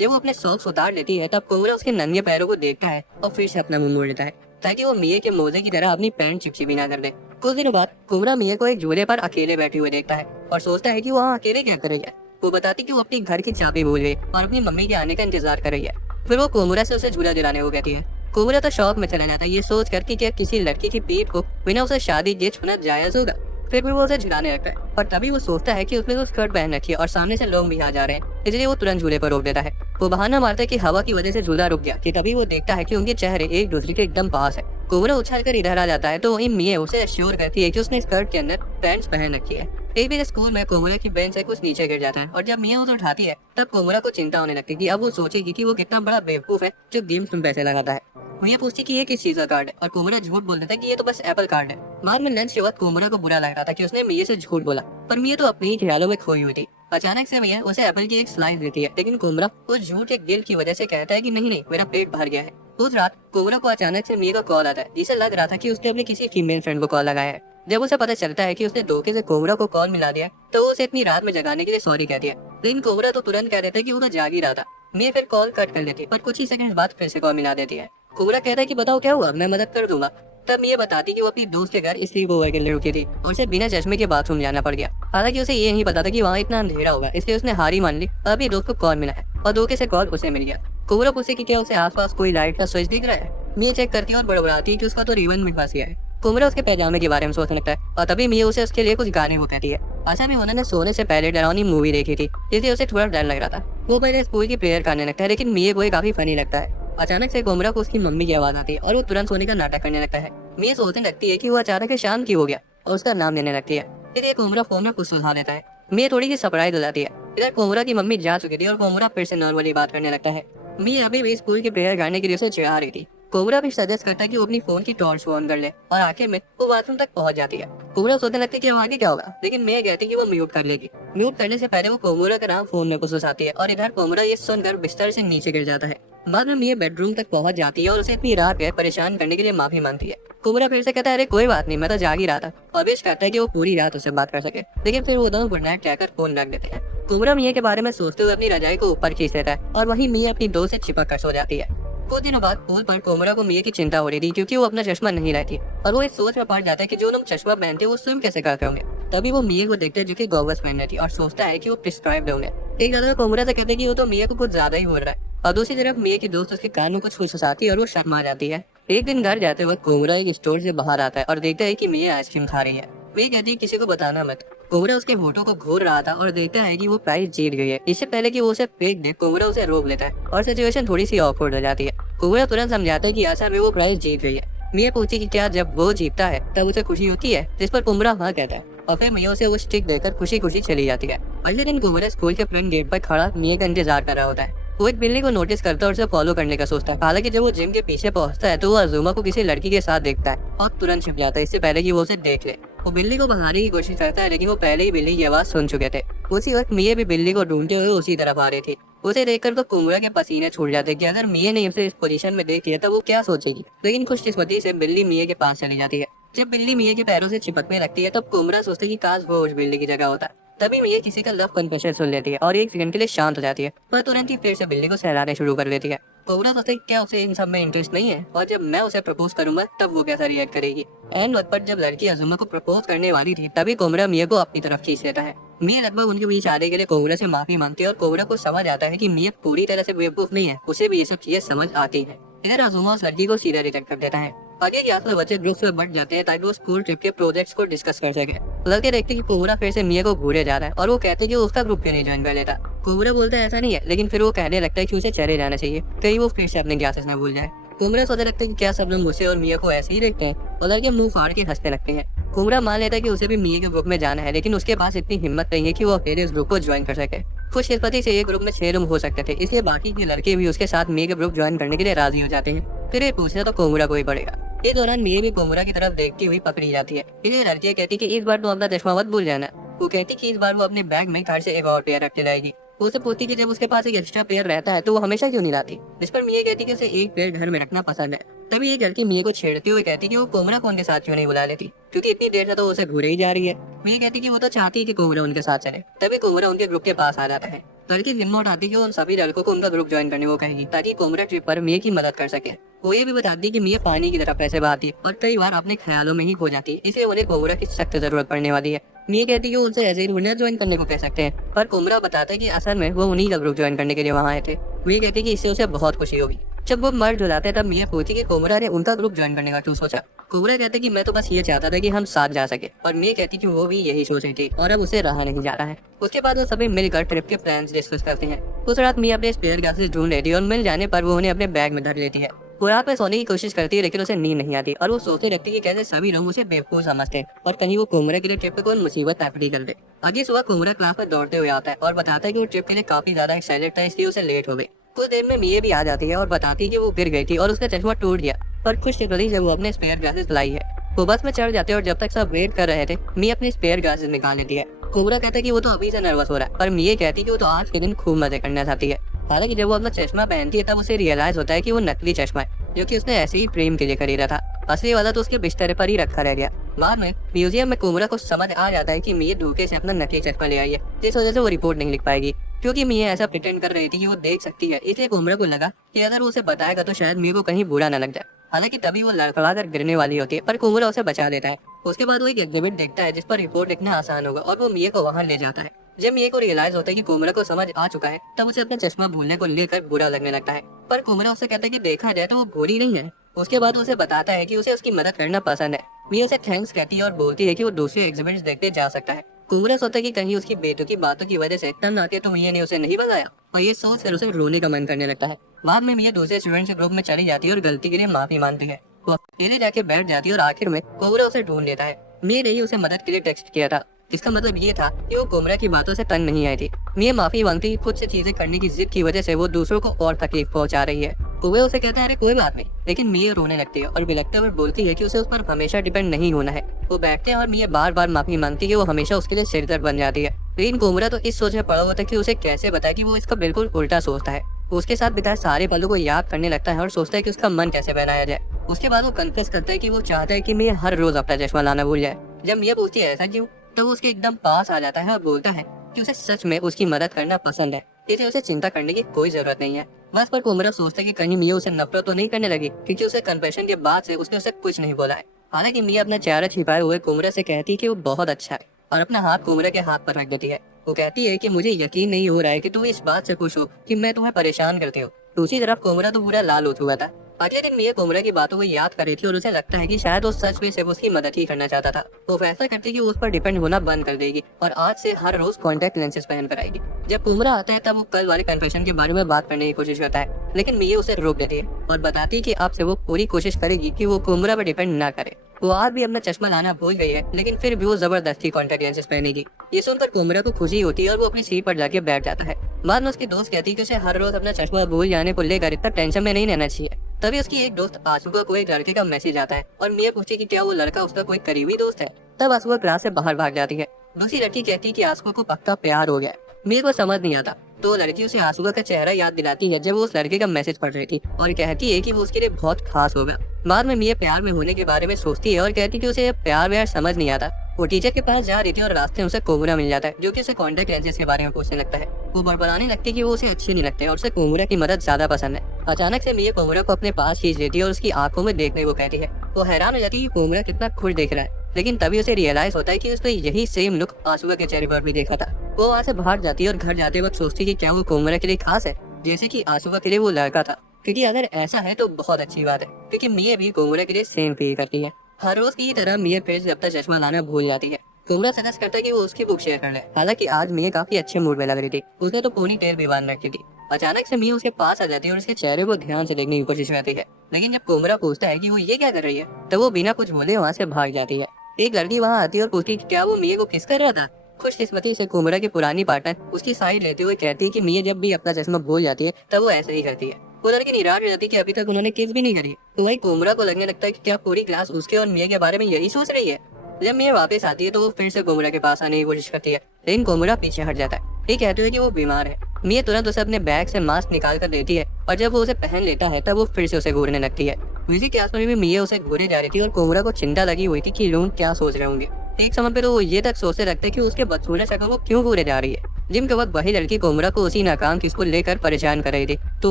जब वो अपने सॉक्स उतार लेती है तब कोमोरा उसके नंगे पैरों को देखता है और फिर से अपना मुंह मोड़ लेता है ताकि वो मिए के मोजे की तरह अपनी पैंट चिपचिपी ना कर दे। कुछ दिनों बाद कोमोरा मिए को एक झूले पर अकेले बैठे हुए देखता है और सोचता है कि वो वहाँ अकेले क्या कर रही है। वो बताती कि वो अपनी घर की चाबी भूल गई और अपनी मम्मी के आने का इंतजार कर रही है। फिर वो कोमोरा से उसे झूला दिलाने को कहती है। कोमोरा तो शौक में चला जाता है ये सोच कर कि क्या किसी लड़की की पीठ को बिना उसे शादी किए छूना जायज होगा। फिर भी वो उसे झुलाने लगता है और तभी वो सोचता है कि उसने तो स्कर्ट पहन रखी है और सामने से लोग भी आ जा रहे हैं, इसलिए वो तुरंत झूले पर रोक देता है। वो बहाना मारता है कि हवा की वजह से झूला रुक गया कि तभी वो देखता है कि उनके चेहरे एक दूसरे के एकदम पास है। कोमोरा उछल कर इधर आ जाता है तो वहीं मिए उसे एश्योर करती है कि उसने स्कर्ट के अंदर पैंट्स पहन रखी है। एक दिन स्कूल में कोमोरा की बेंच से कुछ नीचे गिर जाता है और जब मिया उसे उठाती है तब कोमोरा को चिंता होने लगती है कि अब वो सोचेगी कि वो कितना बड़ा बेवकूफ है जो गेम्स में पैसे लगाता है। मिया पूछती कि ये किस चीज का कार्ड है और कोमोरा झूठ बोल देता है कि ये तो बस एप्पल कार्ड है। बाद में लंच के वक्त कोमोरा को बुरा लग रहा था कि उसने मिया से झूठ बोला, पर मिया तो अपने ही ख्यालों में खोई हुई थी। अचानक से मिया उसे एप्पल की एक स्लाइस देती है, लेकिन कोमोरा उस झूठ के गिल्ट की वजह से कहता है कि नहीं मेरा पेट भर गया है। उस रात कोमोरा को अचानक से मिया का कॉल आता है जिसे लग रहा था कि उसने अपनी किसी फीमेल फ्रेंड को कॉल लगाया है। जब उसे पता चलता है कि उसने धोखे से कोमोरा को कॉल मिला दिया तो वो उसे इतनी रात में जगाने के लिए सॉरी कहती है, लेकिन कोमोरा तो तुरंत कह देता है कि वो तो जाग ही रहा था। मिया फिर कॉल कट कर लेती है पर कुछ ही सेकंड बाद फिर से कॉल मिला देती है। कोमोरा कहता है कि बताओ क्या हुआ, मैं मदद कर दूंगा। तब मिया बताती कि वो अपनी दोस्त के घर स्लीप ओवर के लिए रुकी थी और उसे बिना चश्मे के बाथरूम जाना पड़ गया। हालांकि उसे ये नहीं पता था कि वहाँ इतना अंधेरा होगा, इसलिए उसने हारी मान ली। अभी दोस्त को कॉल मिला है और धोखे से कॉल उसे मिल गया। कोमोरा पूछे कि क्या उसे आसपास कोई लाइट का स्विच दिख रहा है। मिया चेक करती है और बड़बड़ाती है कि उसका तो रिबन में फंस गया है। कोमोरा उसके पैजामे के बारे में सोचने लगता है और तभी मिया उसे उसके लिए कुछ गाने को कहती है। अच्छा में उन्होंने सोने से पहले डरावनी मूवी देखी थी इसलिए उसे थोड़ा डर लग रहा था। वो पहले स्कूल की प्रेयर करने लगता है लेकिन मिया को ये काफी फनी लगता है। अचानक से कोमोरा को उसकी मम्मी की आवाज आती है और वो तुरंत सोने का नाटक करने लगता है। मिया सोचने लगती है कि वो अचानक शांत क्यों हो गया और उसका नाम लेने लगती है। फिर कोमोरा फोन में कुछ सुझा देता है। मिया थोड़ी सी सरप्राइज हो जाती है। इधर कोमोरा की मम्मी जा चुकी थी और कोमोरा फिर से नॉर्मली बात करने लगता है। मिया अभी भी स्कूल की प्रेयर करने के लिए उसे चिढ़ा रही थी। कोमोरा भी सजेस्ट करता है कि वो अपनी फोन की टॉर्च ऑन कर ले और आखिर में वो बाथरूम तक पहुंच जाती है। कोमोरा सोचने लगती है कि अब आगे क्या होगा, लेकिन मिया कहती है कि वो म्यूट कर लेगी। म्यूट करने से पहले वो कोमोरा का नाम फोन में कुछ सुनाती है और इधर कोमोरा ये सुनकर बिस्तर से नीचे गिर जाता है। बाद में मिया बेडरूम तक पहुंच जाती है और उसे इतनी रात गए परेशान करने के लिए माफी मांगती है। कोमोरा फिर से कहता है अरे कोई बात नहीं, मैं तो जाग ही रहा था और विश करता है कि वो पूरी रात उससे बात कर सके, लेकिन फिर वो दोनों गुड नाइट कहकर फोन रख देते हैं। कोमोरा मिया के बारे में सोचते हुए अपनी रजाई को ऊपर खींच लेता है और वहीं मिया अपनी दोस्त से चिपक कर सो जाती है। कुछ दिनों बाद पुल पर कोमोरा को मिया की चिंता हो रही थी क्योंकि वो अपना चश्मा नहीं लाती और वो इस सोच में पड़ जाता है कि जो लोग चश्मा पहनते हैं वो स्विम कैसे करते होंगे। तभी वो मिया को देखते हैं जो कि गॉगल्स पहन रही थी और सोचता है कि वो प्रिस्क्राइब्ड होंगे। एक तरफ कोमोरा से कहते हैं कि वो तो मिया को कुछ ज्यादा ही हो रहा है और दूसरी तरफ मिया की दोस्त उसके कान में कुछ फुसफुसाती है और वो शर्मा जाती है। एक दिन घर जाते वक्त कोमोरा एक स्टोर से बाहर आता है और देखता है कि मिया आइसक्रीम खा रही है। वे कहती है किसी को बताना मत। कोमोरा उसके फोटो को घूर रहा था और देखता है कि वो प्राइस जीत गई है। इससे पहले कि वो उसे फेंक दे कोमोरा उसे रोक लेता है और सिचुएशन थोड़ी सी ऑकवर्ड हो जाती है। कोमोरा तुरंत समझाता है कि असल में वो प्राइस जीत गई है। मिया पूछती कि क्या जब वो जीतता है तब उसे खुशी होती है, जिस पर कोमोरा हाँ कहता है और फिर मिया उसे वो स्टिक देकर खुशी खुशी चली जाती है। अगले दिन कोमोरा स्कूल के फ्रंट गेट पर खड़ा मिया का इंतजार कर रहा होता है। वो एक बिल्ली को नोटिस करता है और उसे फॉलो करने का सोचता है। हालांकि जब वो जिम के पीछे पहुंचता है तो वो अजूमा को किसी लड़की के साथ देखता है और तुरंत छिप जाता है इससे पहले कि वो उसे देख ले। वो बिल्ली को भगाने की कोशिश करता है लेकिन वो पहले ही बिल्ली की आवाज सुन चुके थे। उसी वक्त मिया भी बिल्ली को ढूंढते हुए उसी तरफ आ रही थी। उसे देखकर तो कोमोरा के पसीने छूट जाते कि अगर मिया ने उसे इस पोजीशन में देख लिया तो वो क्या सोचेगी। लेकिन खुशकिस्मती से बिल्ली मिया के पास चली जाती है। जब बिल्ली मिया के पैरों से चिपकने लगती है तब कोमोरा सोचती है कि काश वो उस बिल्ली की जगह होता। तभी मिया किसी का लव कन्फेशन सुन लेती है और एक सेकंड के लिए शांत हो जाती है, पर तुरंत ही फिर से बिल्ली को सहलाने शुरू कर देती है। कोमोरा सोचती है क्या उसे इन सब में इंटरेस्ट नहीं है और जब मैं उसे प्रपोज करूंगा तब वो कैसा रिएक्ट करेगी। एंड वक्त पर जब लड़की अजुमा को प्रपोज करने वाली थी तभी कोमोरा मिया को अपनी तरफ खींच लेता है। मिया लगभग उनके बीच आने के लिए कोमोरा से माफी मांगती है और कोमोरा को समझ आता है कि मिया पूरी तरह से बेवकूफ नहीं है, उसे भी ये सब चीजें समझ आती है। इधर अजुमा उस लड़की को सीधा रिजेक्ट कर देता है। आगे क्लास में बच्चे ग्रुप में बढ़ जाते हैं ताकि वो स्कूल ट्रिप के प्रोजेक्ट्स को डिस्कस कर सके। लड़के देखते कि कोमोरा फिर से मिया को घूरे जा रहा है और वो कहते कि उसका ग्रुप क्यों नहीं ज्वाइन कर लेता। कोमोरा बोलता है ऐसा नहीं है, लेकिन फिर वो कहने लगता है कि उसे चले जाना चाहिए, कहीं वो फिर से अपने क्लासेस में भूल जाए। कोमोरा सोचने लगता है कि क्या सब लोग मुझे और मिया को ऐसे ही देखते हैं और लड़के मुंह फाड़ के हंसने लगते हैं। कोमोरा मान लेता है कि उसे भी मिया के ग्रुप में जाना है, लेकिन उसके पास इतनी हिम्मत नहीं है कि वो अकेले उस ग्रुप को ज्वाइन कर सके। खुशकिस्मती से ये ग्रुप में 6 रूम हो सकते थे, इसलिए बाकी के लड़के भी उसके साथ मिया के ग्रुप ज्वाइन करने के लिए राजी हो जाते हैं। फिर ये पूछना तो कोमोरा को ही पड़ेगा। इस दौरान मिया भी कोमोरा की तरफ देखती हुई पकड़ी जाती है। इसलिए लड़कियां कहती कि इस बार तो अपना चश्मा मत भूल जाना। वो कहती कि इस बार वो अपने बैग में घर से एक और पेयर रखते जाएगी। वो उसे पूछती कि जब उसके पास एक एक्स्ट्रा पेयर रहता है तो वो हमेशा क्यों नहीं लाती, जिस पर मिया कहती कि उसे एक पेयर घर में रखना पसंद है तभी एक लड़की मिया को छेड़ते हुए कहती कि वो कोमरा को उनके साथ क्यों नहीं बुला लेती, क्योंकि इतनी देर से तो उसे घूरे ही जा रही है। मिया कहती कि वो तो चाहती है कि कोमरा उनके साथ चले। तभी कोमरा उनके ग्रुप के पास आ जाता है। लड़की जिम्मा उठाती है कि उन सभी लड़कों को उनका ग्रुप ज्वाइन करने को कहेगी, ताकि कोमरा ट्रिप पर मिया की मदद कर सके। वो ये भी बताती है कि मिया पानी की तरफ पैसे बहाती है और कई बार अपने ख्यालों में ही खो जाती है, इसलिए उन्हें कोमरा की सख्त जरूरत पड़ने वाली है। मिया कहती है कि उनसे ऐसे ही विनर ज्वाइन करने को कह सकते हैं, पर कोमरा बताता है कि असल में वो उन्हीं का ग्रुप ज्वाइन करने के लिए वहाँ आए थे। मिया कहती है कि इससे उसे बहुत खुशी होगी। जब वो मर्द हो जाते हैं तब मिया पूछती कि कोमरा ने उनका ग्रुप ज्वाइन करने का क्यों सोचा। कोमरा कहते कि मैं तो बस ये चाहता था कि हम साथ जा सके, और मिया कहती कि वो भी यही सोच रही थी और अब उसे रहा नहीं जा रहा है। उसके बाद वो सभी मिलकर ट्रिप के प्लान्स डिस्कस करते हैं। उस रात मिया अपने स्पेयर ग्लासेस ढूंढ लेती है और मिल जाने पर वो उन्हें अपने बैग में धर लेती है। वो रात में सोने की कोशिश करती है, लेकिन उसे नींद नहीं आती और वो सोचते रहती है कि कैसे सभी लोग उसे बेवकूफ समझते हैं और कहीं वो कोमरा के लिए ट्रिप पे कोई मुसीबत पैदा कर दे। अगली सुबह कोमरा क्लास में दौड़ते हुए आता है और बताता है कि वो ट्रिप के लिए काफी ज्यादा एक्साइटेड था, इसलिए उसे लेट हो गई। कुछ देर में मिया भी आ जाती है और बताती है कि वो गिर गई थी और उसका चश्मा टूट गया, पर खुशकिस्मती से वो अपने स्पेयर ग्लासेस लाई है। वो बस में चढ़ जाते हैं और जब तक सब वेट कर रहे थे मिया अपने स्पेयर ग्लासेस निकाल लेती है। कोबरा कहता है कि वो तो अभी से नर्वस हो रहा है, पर मिया कहती है कि वो तो आज के दिन खूब मजे करना चाहती है। हालांकि जब वो अपना चश्मा पहनती है तब उसे रियलाइज होता है कि वो नकली चश्मा है, जो कि उसने ऐसे ही प्रेम के लिए खरीदा था। असली वाला तो उसके बिस्तर पर ही रखा रह गया। बाद में म्यूजियम में कोमरा को समझ आ जाता है कि मिया धोखे से अपना नकली चश्मा ले आई है, जिस वजह से वो रिपोर्ट नहीं लिख पाएगी। क्योंकि मिया ऐसा प्रिटेंड कर रही थी कि वो देख सकती है, इसलिए कोमरा को लगा कि अगर वो उसे बताएगा तो शायद मिया को कहीं बुरा न लग जाए। हालांकि तभी वो लड़खड़ा कर गिरने वाली होती है, पर कोमरा उसे बचा देता है। उसके बाद वो एक एग्जिबिट देखता है जिस पर रिपोर्ट लिखना आसान होगा और वो मिया को वहाँ ले जाता है। जब मिया को रियलाइज होता है कि कोमरा को समझ आ चुका है तब उसे अपना चश्मा भूलने को लेकर बुरा लगने लगता है, पर कोमरा उसे कहता है कि देखा जाए तो वो भूली नहीं है। उसके बाद उसे बताता है कि उसे उसकी मदद करना पसंद है। मिया उसे थैंक्स कहती है और बोलती है कि वो दूसरे एग्जिबिट्स देखते जा सकता है। कोमरा सोचता है कि कहीं उसकी बेटों की बातों की वजह से तंग आती है तो मिया ने उसे नहीं बताया, और ये सोच कर उसे रोने का मन करने लगता है। बाद में मिया दूसरे स्टूडेंट के ग्रुप में चली जाती है और गलती के लिए माफी मांगती है। वो अकेले जाके बैठ जाती है और आखिर में कोमरा उसे ढूंढ लेता है। मिया ने ही उसे मदद के लिए टेक्स्ट किया था, जिसका मतलब ये था कि वो कोमरा की बातों से तंग नहीं आई थी। मिया माफी मांगती खुद से चीजें करने की जिद की वजह से वो दूसरों को और तकलीफ पहुंचा रही है। कोमरा उसे कहता है अरे कोई बात नहीं, लेकिन मिया रोने लगती है और बिलखते हुए बोलती है कि उसे उस पर हमेशा डिपेंड नहीं होना है। वो बैठते हैं और मिया बार बार माफी मांगती है कि वो हमेशा उसके लिए सिरदर्द बन जाती है। लेकिन कोमरा तो इस सोच में पड़ा हुआ था कि उसे कैसे बताए कि वो इसका बिल्कुल उल्टा सोचता है। वो उसके साथ बिताए सारे पलों को याद करने लगता है और सोचता है कि उसका मन कैसे बनाया जाए। उसके बाद वो कन्फेस करता है कि वो चाहता है कि मिया हर रोज अपना चश्मा लाना भूल जाए। जब मिया पूछती है ऐसा क्यों, तो वो उसके एकदम पास आ जाता है और बोलता है कि उसे सच में उसकी मदद करना पसंद है, इसलिए उसे चिंता करने की कोई जरूरत नहीं है। बस पर कोमरा सोचता है कि कहीं मिया उसे नफरत तो नहीं करने लगी, क्योंकि उसे कन्फेशन के बाद से उसने उसे कुछ नहीं बोला है। हालांकि मिया अपना चेहरा छिपाए हुए कोमरा से कहती है कि वो बहुत अच्छा है और अपना हाथ कोमरा के हाथ पर रख देती है। वो कहती है कि मुझे यकीन नहीं हो रहा है कि तू इस बात से खुश हो कि मैं तुम्हें परेशान करती हूँ। दूसरी तरफ कोमरा तो पूरा लाल हो चुका था। अगले दिन मिया कोमरा की बातों को याद कर रही थी और उसे लगता है कि शायद वो सच में सिर्फ उसकी मदद ही करना चाहता था। वो फैसला करती कि वो उस पर डिपेंड होना बंद कर देगी और आज से हर रोज कॉन्टेक्ट लेंसेज पहन कर आएगी। जब कोमरा आता है तब वो कल वाले कन्फेशन के बारे में बात करने की कोशिश करता है, लेकिन मिया उसे रोक देती है और बताती है कि अब से वो पूरी कोशिश करेगी कि वो कोमरा पर डिपेंड ना करे। वो आज भी अपना चश्मा लाना भूल गई है, लेकिन फिर भी वो जबरदस्ती कॉन्टेक्ट लेंसेज पहनेगी। ये सुनकर कोमरा को खुशी होती है और वो अपनी सीट पर जाके बैठ जाता है। बाद में उसकी दोस्त कहती है कि उसे हर रोज अपना चश्मा भूल जाने को लेकर इतना टेंशन में नहीं रहना चाहिए। तभी उसकी एक दोस्त आसुका को एक लड़के का मैसेज आता है और मिया पूछती कि क्या वो लड़का उसका कोई करीबी दोस्त है। तब आसुका क्लास से बाहर भाग जाती है। दूसरी लड़की कहती है कि आसुका को पक्का प्यार हो गया है। मिया को समझ नहीं आता, तो लड़की उसे आसुका का चेहरा याद दिलाती है जब वो उस लड़के का मैसेज पढ़ रही थी और कहती है कि वो उसके लिए बहुत खास होगा। बाद में मिया प्यार में होने के बारे में सोचती है और कहती है कि उसे प्यार व्यार समझ नहीं आता। वो टीचर के पास जा रही थी और रास्ते में उसे कोमरा मिल जाता है, जो कि उसे कॉन्टेक्ट लेंसेज के बारे में पूछने लगता है। वो बड़बड़ाने लगती है कि वो उसे अच्छे नहीं लगते और उसे कोमरा की मदद ज्यादा पसंद है। अचानक से मिया कोमरा को अपने पास खींच लेती है और उसकी आंखों में देखने को कहती है। वो हैरान हो जाती है कि कोमरा कितना खुश दिख रहा है, लेकिन तभी उसे रियलाइज होता है कि उसने यही सेम लुक आसुका के चेहरे पर भी देखा था। वो वहाँ से बाहर जाती है और घर जाते वक्त सोचती है कि क्या वो कोमरा के लिए खास है, जैसे कि आसुका के लिए वो लड़का था। क्योंकि अगर ऐसा है तो बहुत अच्छी बात है, क्योंकि मिया भी कोमरा के लिए सेम फील करती है। हर रोज की तरह मिया फिर से अपना चश्मा लाना भूल जाती है। कोमरा सजेस्ट करता है कि वो उसकी बुक शेयर कर ले। हालांकि आज मिया काफी अच्छे मूड में लग रही थी, उसने तो पोनी टेल भी बांध रखी थी। अचानक से मिया उसके पास आ जाती है और उसके चेहरे को ध्यान से देखने की कोशिश करती है, लेकिन जब कोमरा पूछता है कि वो ये क्या कर रही है तो वो बिना कुछ बोले वहाँ से भाग जाती है। एक लड़की वहाँ आती है और पूछती है क्या वो मिया को किस कर रहा था। खुशकिस्मती से कोमरा की पुरानी पार्टनर उसकी साइड लेते हुए कहती है कि मिया जब भी अपना चश्मा भूल जाती है तब वो ऐसे ही करती है। वो लड़की निराश हो जाती है कि अभी तक उन्होंने किस भी नहीं करी। तो वही कोमरा को लगने लगता है कि क्या पूरी क्लास उसके और मिया के बारे में यही सोच रही है। जब मिया वापस आती है तो वो फिर से कोमरा के पास आने की कोशिश करती है, लेकिन कोमरा पीछे हट जाता है। ये कहते हुए कि वो बीमार है। मिया तुरंत उसे अपने बैग से मास्क निकाल कर देती है और जब वो उसे पहन लेता है तब वो फिर से उसे घूरने लगती है। म्यूजिक क्लास में भी मिया उसे घूरे जा रही थी और कोमरा को चिंता लगी हुई थी कि लोग क्या सोच रहे होंगे। एक समय पे तो वो ये तक सोचते रखते कि उसके बदसूरत शक्ल को क्यों घूरे जा रही है। जिम के वक्त वही लड़की कोमरा को उसी नाकाम किस को लेकर परेशान कर रही थी, तो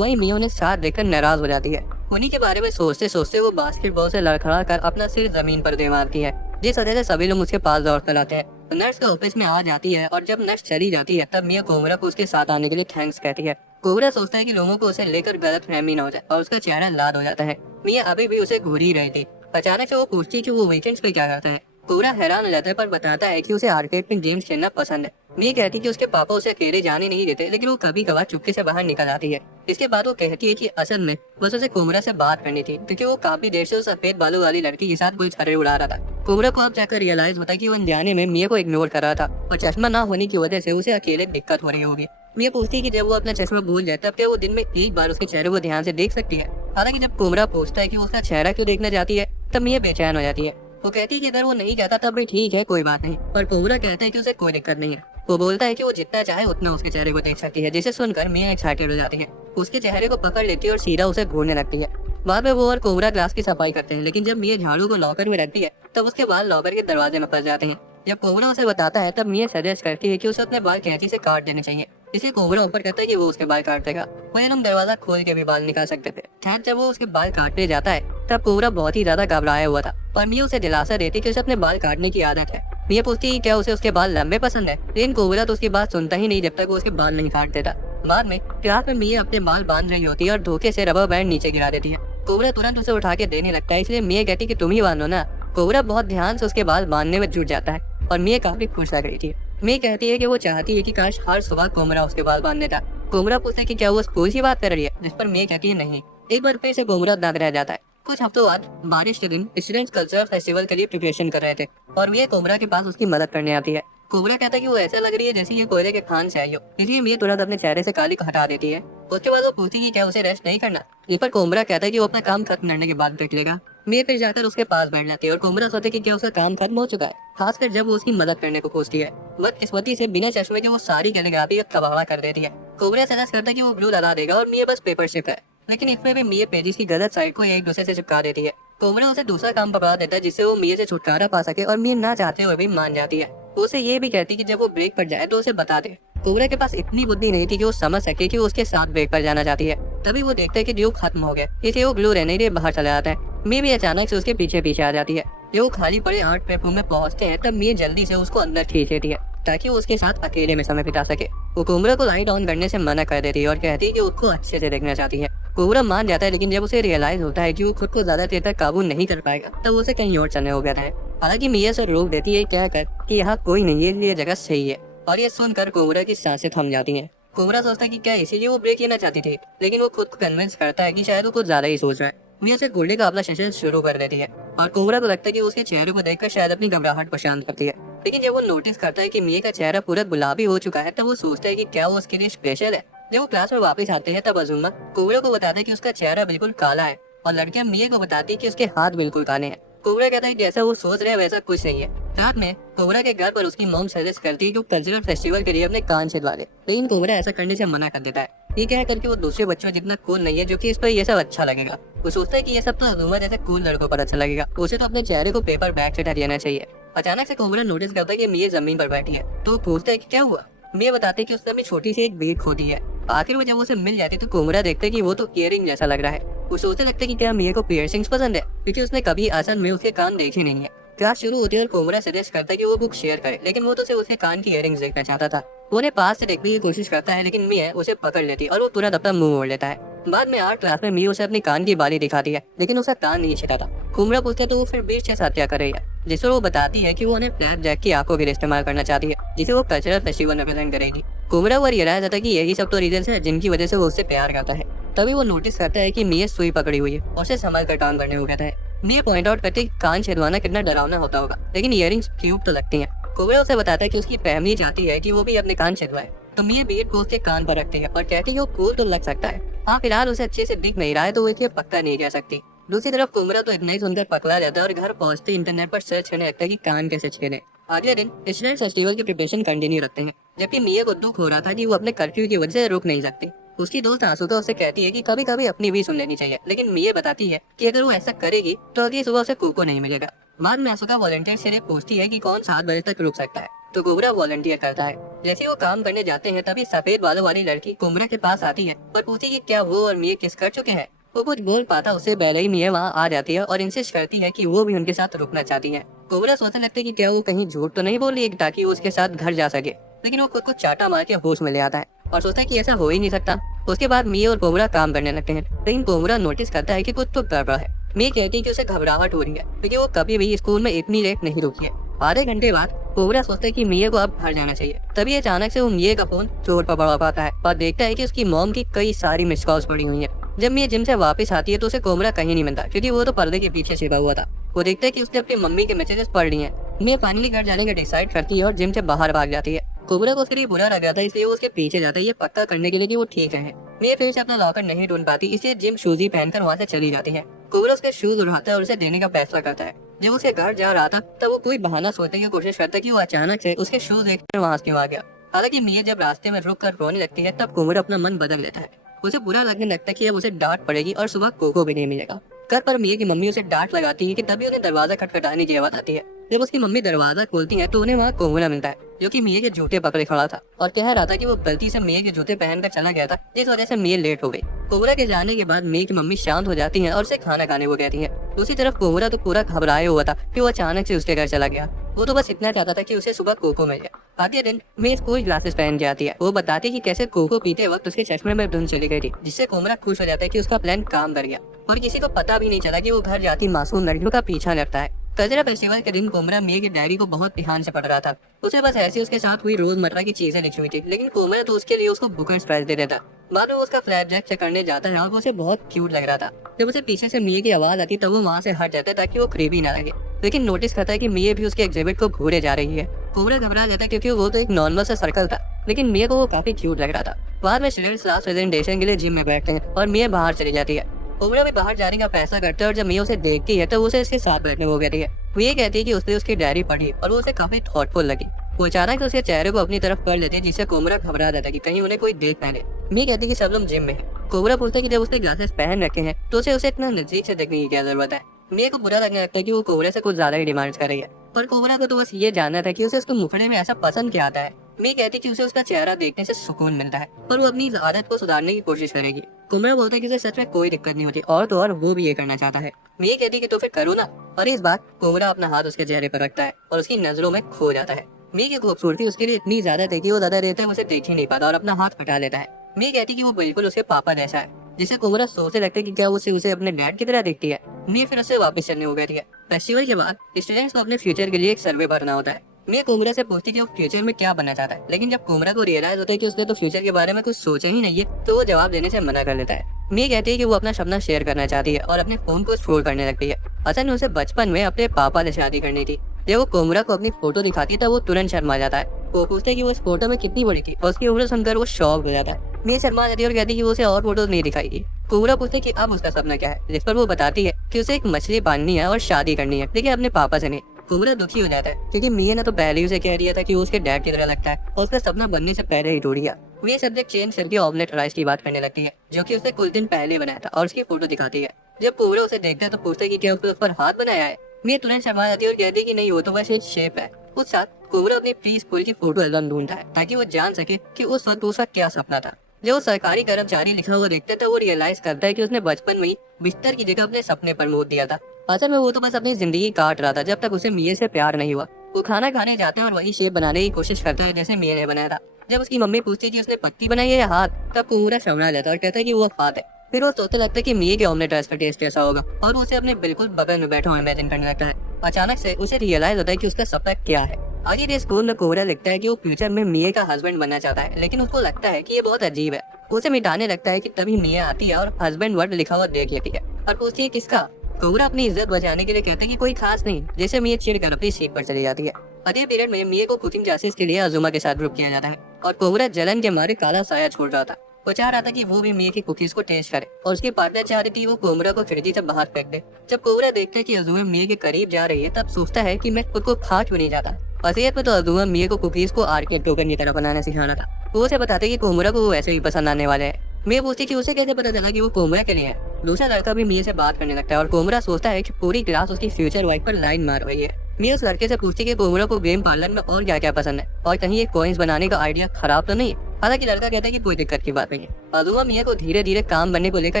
वही मिया उन्हें साथ देखकर नाराज हो जाती है। उन्हीं के बारे में सोचते सोचते वो बास्केटबॉल से लड़खड़ा कर अपना सिर जमीन पर दे मारती है, जिस वजह से सभी लोग उसके पास दौड़ कर आते हैं। तो नर्स का ऑफिस में आ जाती है और जब नर्स चली जाती है तब मिया कोमरा को उसके साथ आने के लिए थैंक्स कहती है। कोबरा सोचता है कि लोगों को उसे लेकर गलत फहमी न हो जाए और उसका चेहरा लाल हो जाता है। मिया अभी भी उसे घूर ही रही थी। अचानक से वो पूछती है कि वो वीकेंड्स पे क्या करता है। कोबरा हैरान हो जाता है पर बताता है कि उसे आर्केड में गेम्स खेलना पसंद है। मिया कहती है कि उसके पापा उसे अकेले जाने नहीं देते, लेकिन वो कभी कभार चुपके से बाहर निकल आती है। इसके बाद वो कहती है कि असल में बस उसे कोबरा से बात करनी थी, क्योंकि वो काफी देर से उस सफेद बालों वाली लड़की के साथ कोई छर्रे उड़ा रहा था। कोबरा को अब जाकर रियलाइज होता है कि वो अनजाने में मिया को इग्नोर कर रहा था और चश्मा ना होने की वजह से उसे अकेले दिक्कत हो रही होगी। मिया पूछती है कि जब वो अपना चश्मा भूल जाए तब क्या वो दिन में एक बार उसके चेहरे को ध्यान से देख सकती है। हालांकि जब कोबरा पूछता है कि वो उसका चेहरा क्यों देखना चाहती है तब मिया बेचैन हो जाती है। वो कहती है कि अगर वो नहीं कहता तब भी ठीक है, कोई बात नहीं, पर कोबरा कहता है कि उसे कोई दिक्कत नहीं है। वो बोलता है कि वो जितना चाहे उतना उसके चेहरे को देख सकती है, जिसे सुनकर मिया एक्साइटेड हो जाती है। उसके चेहरे को पकड़ लेती है और सीधा उसे घूरने लगती है। बाद में वो और कोबरा ग्लास की सफाई करते हैं, लेकिन जब मिया झाड़ू को लॉकर में रखती है तब उसके बाल लॉकर के दरवाजे में फंस जाते हैं। जब कोबरा उसे बताता है तब मिया सजेस्ट करती है कि उसे अपने बाल कैंची से काट देने चाहिए। इसे कोबरा ऊपर कहता है कि वो उसके बाल काट देगा। वही लोग दरवाजा खोल के भी बाल निकाल सकते थे। खैर जब वो उसके बाल काटने जाता है तब कोबरा बहुत ही ज्यादा घबराया हुआ था, पर मिया उसे दिलासा देती कि उसे अपने बाल काटने की आदत है। मिया पूछती है क्या उसे उसके बाल लंबे पसंद है, लेकिन कोबरा तो उसकी बात सुनता ही नहीं जब तक वो उसके बाल नहीं काट देता। बाद में क्लास में मिया अपने बाल बांध रही होती है और धोखे से रबर बैंड नीचे गिरा देती है। कोबरा तुरंत उसे उठा के देने लगता है, इसलिए मिया कहती कि तुम ही बांधो ना। कोबरा बहुत ध्यान से उसके बाल बांधने में जुट जाता है और मिया काफी खुश लग रही थी। मिया कहती है कि वो चाहती है कि काश हर सुबह कोबरा उसके बाल बांध देता। कोबरा पूछता है कि क्या वो स्कूल की बात कर रही है, जिस पर मिया कहती है नहीं। एक बार फिर से कोबरा दाद रह जाता है। कुछ हफ्तों बाद बारिश के दिन स्टूडेंट्स कल्चरल फेस्टिवल के लिए प्रिपरेशन कर रहे थे और मिया कोबरा के पास उसकी मदद करने आती है। कोबरा कहता है कि वो ऐसा लग रही है जैसे ये कोयले के खान से आई हो, इसलिए मिया तुरंत अपने चेहरे से काली को हटा देती है। उसके बाद वो पूछती है कि क्या उसे रेस्ट नहीं करना। इस पर कोबरा कहता है कि वो अपना काम खत्म करने के बाद देख लेगा। मिया फिर जाकर उसके पास बैठ जाती है और कोबरा सोचती है कि क्या उसका काम खत्म हो चुका है, खासकर जब वो उसकी मदद करने को पूछती है। बदकिस्मती से बिना चश्मे के वो सारी कैलीग्राफी का तबाह कर देती है। कोबरा सजेस्ट करता है कि वो ग्लू लगा देगा और मिया बस पेपर शिफ्ट है, लेकिन इसमें भी मिया पेजेस की गलत साइड को एक दूसरे से चिपका देती है। कोबरा उसे दूसरा काम पकड़ा देता है जिससे वो मिया से छुटकारा पा सके और मिया ना चाहते हुए भी मान जाती है। वो उसे ये भी कहती कि जब वो ब्रेक पर जाए तो उसे बता दे। कोबरा के पास इतनी बुद्धि नहीं थी कि वो समझ सके कि वो उसके साथ ब्रेक पर जाना चाहती है। तभी वो देखता है कि ड्यू खत्म हो गया, इसलिए वो ग्लू रहने के लिए बाहर चला जाता है। मिया भी अचानक से उसके पीछे पीछे आ जाती है। जब वो खाली पड़े आर्ट पेपर में पहुंचते हैं तब मिया जल्दी से उसको अंदर खींच लेती है ताकि वो उसके साथ अकेले में समय बिता सके। वो कोबरा को लाइट ऑन करने से मना कर देती है और कहती है कि उसको अच्छे से देखना चाहती है। कोबरा मान जाता है, लेकिन जब उसे रियलाइज होता है कि वो खुद को ज्यादा देर तक काबू नहीं कर पाएगा तब उसे कहीं और चलने हो गया है। हालांकि मिया से रोक देती है क्या कर कि यहाँ कोई नहीं है, ये जगह सही है, और ये सुनकर कोबरा की सांसें थम जाती हैं। कोबरा सोचता है कि क्या इसीलिए वो ब्रेक लेना चाहती थी, लेकिन वो खुद को कन्विंस करता है कि शायद वो कुछ ज्यादा ही सोच रहा है। मिया से गोल्डी का अपना सेशन शुरू कर देती है और कोबरा को लगता है कि उसके चेहरे को देखकर शायद अपनी घबराहट को शांत करती है। लेकिन जब वो नोटिस करता है कि मिया का चेहरा पूरा गुलाबी हो चुका है तब वो सोचता है कि क्या वो उसके लिए स्पेशल है। जब वो क्लास में वापस आते हैं तब अजुमा कोबरा को बताता है कि उसका चेहरा बिल्कुल काला है और लड़कियां मिया को बताती है कि उसके हाथ बिल्कुल काले हैं। कोबरा कहता है जैसा वो सोच रहे हैं वैसा कुछ नहीं है। रात में कोबरा के घर पर उसकी मॉम सजेस्ट करती है कि वो कल्चरल फेस्टिवल के लिए अपने कान छिदवा ले, लेकिन कोबरा ऐसा करने से मना कर देता है। ये कह करके वो दूसरे बच्चों जितना कूल नहीं है जो कि इस पर ये सब अच्छा लगेगा। वो सोचता है कि ये सब तो अजुमा जैसे कूल लड़कों पर अच्छा लगेगा, उसे तो अपने चेहरे को पेपर बैग से ढक देना चाहिए। अचानक से कोबरा नोटिस करता है कि मिया जमीन पर बैठी है, तो वो पूछता है कि क्या हुआ। मिया बताते कि उसने अपनी छोटी सी एक बीट खो दी है। आखिर में जब उसे मिल जाती तो कोबरा देखता है कि वो तो इयरिंग जैसा लग रहा है। वो सोचने लगता है कि क्या मिया को पियर्सिंग्स पसंद है, क्योंकि उसने कभी असल में उसके कान देखे नहीं है। क्लास शुरू होती है और कोबरा सजेस्ट करता है कि वो बुक शेयर करे, लेकिन वो तो सिर्फ उसके कान की इयरिंग्स देखना चाहता था। वो उन्हें पास से देखने की कोशिश करता है, लेकिन मिया उसे पकड़ लेती है और वो तुरंत अपना मुंह मोड़ लेता है। बाद में आर्ट क्लास में मिया उसे अपनी कान की बाली दिखाती है, लेकिन उसका कान नहीं छिटा था। कोबरा पूछता है तो वो फिर बीच के साथ क्या कर रही है, जिस पर वो बताती है कि वो उन्हें ब्लैक जैक की आंखों के लिए इस्तेमाल करना चाहती है, जिसे वो कल्चरल फेस्टिवल में प्रेजेंट करेगी। कोबरा को रियलाइज होता है कि यही सब तो रीजन है जिनकी वजह से वो उससे प्यार करता है। तभी वो नोटिस करता है कि मिया सुई पकड़ी हुई है और उसे संभाल कर काम करने हो गया है। मिया पॉइंट आउट करते कान छिदवाना कितना डरावना होता होगा, लेकिन इयरिंग्स क्यूट तो लगती हैं। कोबरा उसे बताता है कि उसकी फैमिली चाहती है कि वो भी अपने कान छिदवाए, तो मिया बीट को उसके कान पर रखती है और कहती है वो कूल तो लग सकता है। हाँ, फिलहाल उसे अच्छे से दिख नहीं रहा है तो वो इसे पक्का नहीं कह सकती। दूसरी तरफ कोबरा तो इतना ही सुनकर पकड़ा जाता है और घर पहुंचते इंटरनेट पर सर्च करने लगता है कि कान कैसे छेड़े। अगले दिन स्टूडेंट फेस्टिवल की प्रिपरेशन कंटिन्यू रखते हैं, जबकि मिया को दुख हो रहा था कि वो अपने कर्फ्यू की वजह से रुक नहीं सकती। उसकी दोस्त आसुका उससे कहती है कि कभी कभी अपनी भी सुन लेनी चाहिए, लेकिन मिए बताती है कि अगर वो ऐसा करेगी तो अगली सुबह उसे कोको नहीं मिलेगा। बाद में आसुका वॉलंटियर से पूछती है कि कौन 7 बजे तक रुक सकता है, तो कोबरा वॉलंटियर करता है। जैसे वो काम करने जाते हैं तभी सफेद बालों वाली लड़की कोबरा के पास आती है और पूछती है कि क्या वो और मिए किस कर चुके हैं। वो कुछ बोल पाता उससे पहले ही मिए वहाँ आ जाती है और इंसिस्ट करती है कि वो भी उनके साथ रुकना चाहती है। कोबरा सोचने लगता है कि क्या वो कहीं झूठ तो नहीं बोल रही है ताकि वो उसके साथ घर जा सके, लेकिन वो खुद को चाटा मार के होश में ले आता है और सोचता है कि ऐसा हो ही नहीं सकता। उसके बाद मिए और कोबरा काम करने लगते हैं, लेकिन कोबरा नोटिस करता है कि कुछ तो गड़बड़ है। मिए कहती है कि उसे घबराहट हो रही है क्योंकि वो कभी भी स्कूल में इतनी लेट नहीं रुकी है। आधे घंटे बाद कोबरा सोचता है कि मिए को अब घर जाना चाहिए। तभी अचानक से वो मिए का फोन चोर पकड़ पाता है और देखता है कि उसकी मॉम की कई सारी मिस कॉल्स पड़ी हुई है। जब मिए जिम से वापस आती है तो उसे कोबरा कहीं नहीं मिलता क्योंकि वो तो पर्दे के पीछे छिपा हुआ था। वो देखता है कि उसने अपनी मम्मी के मैसेजेस पढ़ लिए हैं। मिए फाइनली घर जाने का डिसाइड करती है और जिम से बाहर भाग जाती है। कोबरा को उसके लिए बुरा लग रहा था, इसलिए वो उसके पीछे जाता है ये पक्का करने के लिए कि वो ठीक है। मिए फिर से अपना लॉकर नहीं ढूंढ पाती, इसलिए जिम शूज ही पहनकर वहाँ से चली जाती है। कोबरा उसके शूज उठाता है और उसे देने का फैसला करता है। जब उसे घर जा रहा था तब वो कोई बहाना सोचने की कोशिश करता है कि वो अचानक से उसके शूज देखकर वहाँ क्यों आ गया। हालांकि मिए जब रास्ते में रुक कर रोने लगती है तब कोबरा अपना मन बदल लेता है। उसे बुरा लगने लगता है कि अब उसे डांट पड़ेगी और सुबह कोको भी नहीं मिलेगा। घर पर मिए की मम्मी उसे डांट लगाती है कि तभी उन्हें दरवाजा खटखटाने की आवाज आती है। जब उसकी मम्मी दरवाजा खोलती है तो उन्हें वहाँ कोबरा मिलता है जो कि मिए के जूते पकड़े खड़ा था और कह रहा था कि वो गलती से मिए के जूते पहनकर चला गया था, जिस वजह से मिए लेट हो गई। कोबरा के जाने के बाद मिए की मम्मी शांत हो जाती है और उसे खाना खाने को कहती है। दूसरी तरफ कोबरा तो पूरा घबराया हुआ था कि वो अचानक से उसके घर चला गया। वो तो बस इतना चाहता था कि उसे सुबह कोको मिल जाए। अगले दिन मिए स्कूल ग्लासेस पहन के आती है। वो बताती है कि कैसे कोको पीते वक्त उसके चश्मे में धुंध चली गई थी, जिससे कोबरा खुश हो जाता है कि उसका प्लान काम कर गया और किसी को पता भी नहीं चला कि वो घर जाती मासूम लड़कियों का पीछा करता है। कजरा फेस्टिवल के दिन कोबरा मिए की डायरी को बहुत ध्यान से पढ़ रहा था। उसे बस ऐसी उसके साथ हुई रोजमर्रा की चीजें लिखी हुई थी, लेकिन कोबरा तो उसके लिए उसको बुक एंड स्प्राइज दे देता। बाद में उसका फ्लैट जैक चेक करने जाता है और वो उसे बहुत क्यूट लग रहा था। जब उसे पीछे से मिए की आवाज आती तब वो वहाँ से हट जाता है ताकि वो क्रीपी ना लगे, लेकिन नोटिस करता है कि मिए भी उसके एग्जिबिट को घूरे जा रही है। कोबरा घबरा जाता है क्योंकि वो तो एक नॉर्मल सा सर्कल था, लेकिन मिए को वो काफी क्यूट लग रहा था। बाद में स्टूडेंट्स क्लास प्रेजेंटेशन के लिए जिम में बैठते हैं और मिए बाहर चली जाती है। कोबरा भी बाहर जाने का फैसला करता है और जब मिए उसे देखती है तो उसे इसके साथ बैठने को कहती है। वो ये कहती है कि उसने उसकी डायरी पढ़ी और वो उसे काफी थॉटफुल लगी। वो अचानक उसके चेहरे को अपनी तरफ कर लेते हैं, जिससे कोबरा घबरा जाता है कि कहीं उन्हें कोई देख ना ले। मिए कहती है कि सब लोग जिम में हैं। कोबरा पूछता है कि जब उसने ग्लासेस पहन रखे हैं तो उसे इतना नजदीक से देखने की क्या जरूरत है। मिए को बुरा लगने लगता है कि वो कोबरा से कुछ ज्यादा ही डिमांड कर रही है, पर कोबरा को तो बस ये जानना था कि उसे उसके मुखड़े में ऐसा पसंद क्या आता है। मिए कहती है कि उसे उसका चेहरा देखने से सुकून मिलता है, पर वो अपनी आदत को सुधारने की कोशिश करेगी। कोबरा बोलता है कि उसे सच में कोई दिक्कत नहीं होती और तो और वो भी ये करना चाहता है। मिए कहती है कि तो फिर करो ना, और इस बार कोबरा अपना हाथ उसके चेहरे पर रखता है और उसकी नजरों में खो जाता है। मिए की खूबसूरती उसके लिए इतनी ज्यादा थी कि वो ज्यादा देर तक उसे देख ही नहीं पाता और अपना हाथ हटा लेता है। मिए कहती है कि वो बिल्कुल उसके पापा जैसा है, जिसे कोबरा सोचने लगता है कि क्या उसे अपने डैड की तरह देखती है। मिए फिर उससे वापस चलने को कहती है। फेस्टिवल के बाद स्टूडेंट्स को अपने फ्यूचर के लिए एक सर्वे भरना होता है। मिए कोबरा से पूछती है कि वो फ्यूचर में क्या बनना चाहता है, लेकिन जब कोबरा को रियलाइज होता है कि उसने तो फ्यूचर के बारे में कुछ सोचा ही नहीं है तो वो जवाब देने से मना कर लेता है। मिए कहती है कि वो अपना सपना शेयर करना चाहती है और अपने फोन को स्क्रॉल करने लगती है। असल में उसे बचपन में अपने पापा से शादी करनी थी। जब वो कोबरा को अपनी फोटो दिखाती है तब वो तुरंत शर्मा जाता है। वो पूछते है कि वो इस फोटो में कितनी बड़ी थी और उसकी उम्र सुनकर वो शॉक हो जाता है। मिए शर्मा जाती है और कहती है कि वो उसे और फोटो नहीं दिखाएगी। कोबरा पूछते है कि अब उसका सपना क्या है, जिस पर वो बताती है कि उसे एक मछली पालनी है और शादी करनी है, लेकिन अपने पापा से नहीं। कोबरा दुखी हो जाता है क्योंकि मिए ने तो पहले ही उसे कह दिया था कि वो उसके डैड की तरह लगता है और उसका सपना बनने से पहले ही टूट गया। वो ये सब्जेक्ट चेंज करके ऑमलेट राइस की बात करने लगती है, जो कि उसने कुछ दिन पहले बनाया था, और उसकी फोटो दिखाती है। जब कोबरा उसे देखता है तो पूछता है कि क्या उसने उस पर हाथ बनाया है। मिए तुरंत शर्मा जाती है और कहती है कि नहीं, वो तो बस एक शेप है। उस साथ कोबरा अपनी प्री स्कूल की फोटो एल्बम ढूंढता है ताकि वो जान सके कि उस वक्त उसका क्या सपना था। जब वो सरकारी कर्मचारी लिखा हुआ देखता है तो वो रियलाइज करता है कि उसने बचपन में ही बिस्तर की जगह अपने सपने पर मोड़ दिया था। असल में वो तो बस अपनी जिंदगी काट रहा था जब तक उसे मिए से प्यार नहीं हुआ। वो खाना खाने जाते हैं और वही शेप बनाने की कोशिश करता है जैसे मिए ने बनाया था। जब उसकी मम्मी पूछती है कि उसने पत्ती बनाई है या हाथ, तब कोबरा शर्मा लेता है और कहता है कि वो हाथ है। फिर वो सोचने लगता है कि मिए के ऑमलेट राइस का टेस्ट कैसा होगा और वो उसे अपने बिल्कुल बगल में बैठा हुआ इमेजिन करने लगता है। अचानक से उसे रियलाइज होता है कि उसका सपना क्या है। आगे के स्कूल में कोबरा लिखता है कि वो फ्यूचर में मिए का हस्बैंड बनना चाहता है, लेकिन उसको लगता है कि ये बहुत अजीब है। उसे मिटाने लगता है कि तभी मिए आती है और हस्बैंड वर्ड लिखा हुआ देख लेती है और पूछती है किसका। कोबरा अपनी इज्जत बचाने के लिए कहता है कि कोई खास नहीं, जैसे मिए चिढ़कर अपनी सीट पर चली जाती है। अगले पीरियड में मिए को कुकिंग क्लासेस के लिए अजुमा के साथ ग्रुप किया जाता है और कोबरा जलन के मारे काला साया छोड़ रहा था। वो चाह रहा था कि वो भी मिए की कुकीज को टेस्ट करे और उसकी पार्टनर चाह रही थी वो कोबरा को खिड़की से बाहर फेंक दे। जब कोबरा देखता है कि अजुमा मिए के करीब जा रही है तब सोचता है कि मैं खुद को खा क्यों नहीं जाता। असलियत में तो अजुमा मिए को कुकीज को आर्ट के टोकन की तरह बनाना सिखाना था। वो उसे बताते कि कोबरा को वो ऐसे ही पसंद आने वाले हैं। मिया पूछती कि उसे कैसे पता चला कि वो कोमरा के लिए है। दूसरा लड़का भी मिया से बात करने लगता है और कोमरा सोचता है कि पूरी क्लास उसकी फ्यूचर वाइफ पर लाइन मार रही है। मिया उस लड़के से पूछती कि कोमरा को गेम पार्लर में और क्या क्या पसंद है और कहीं ये कॉइन्स बनाने का आइडिया खराब तो नहीं। हालांकि लड़का कहता है कि कोई दिक्कत की बात नहीं है। अजूबा मिया को धीरे धीरे काम बनने को लेकर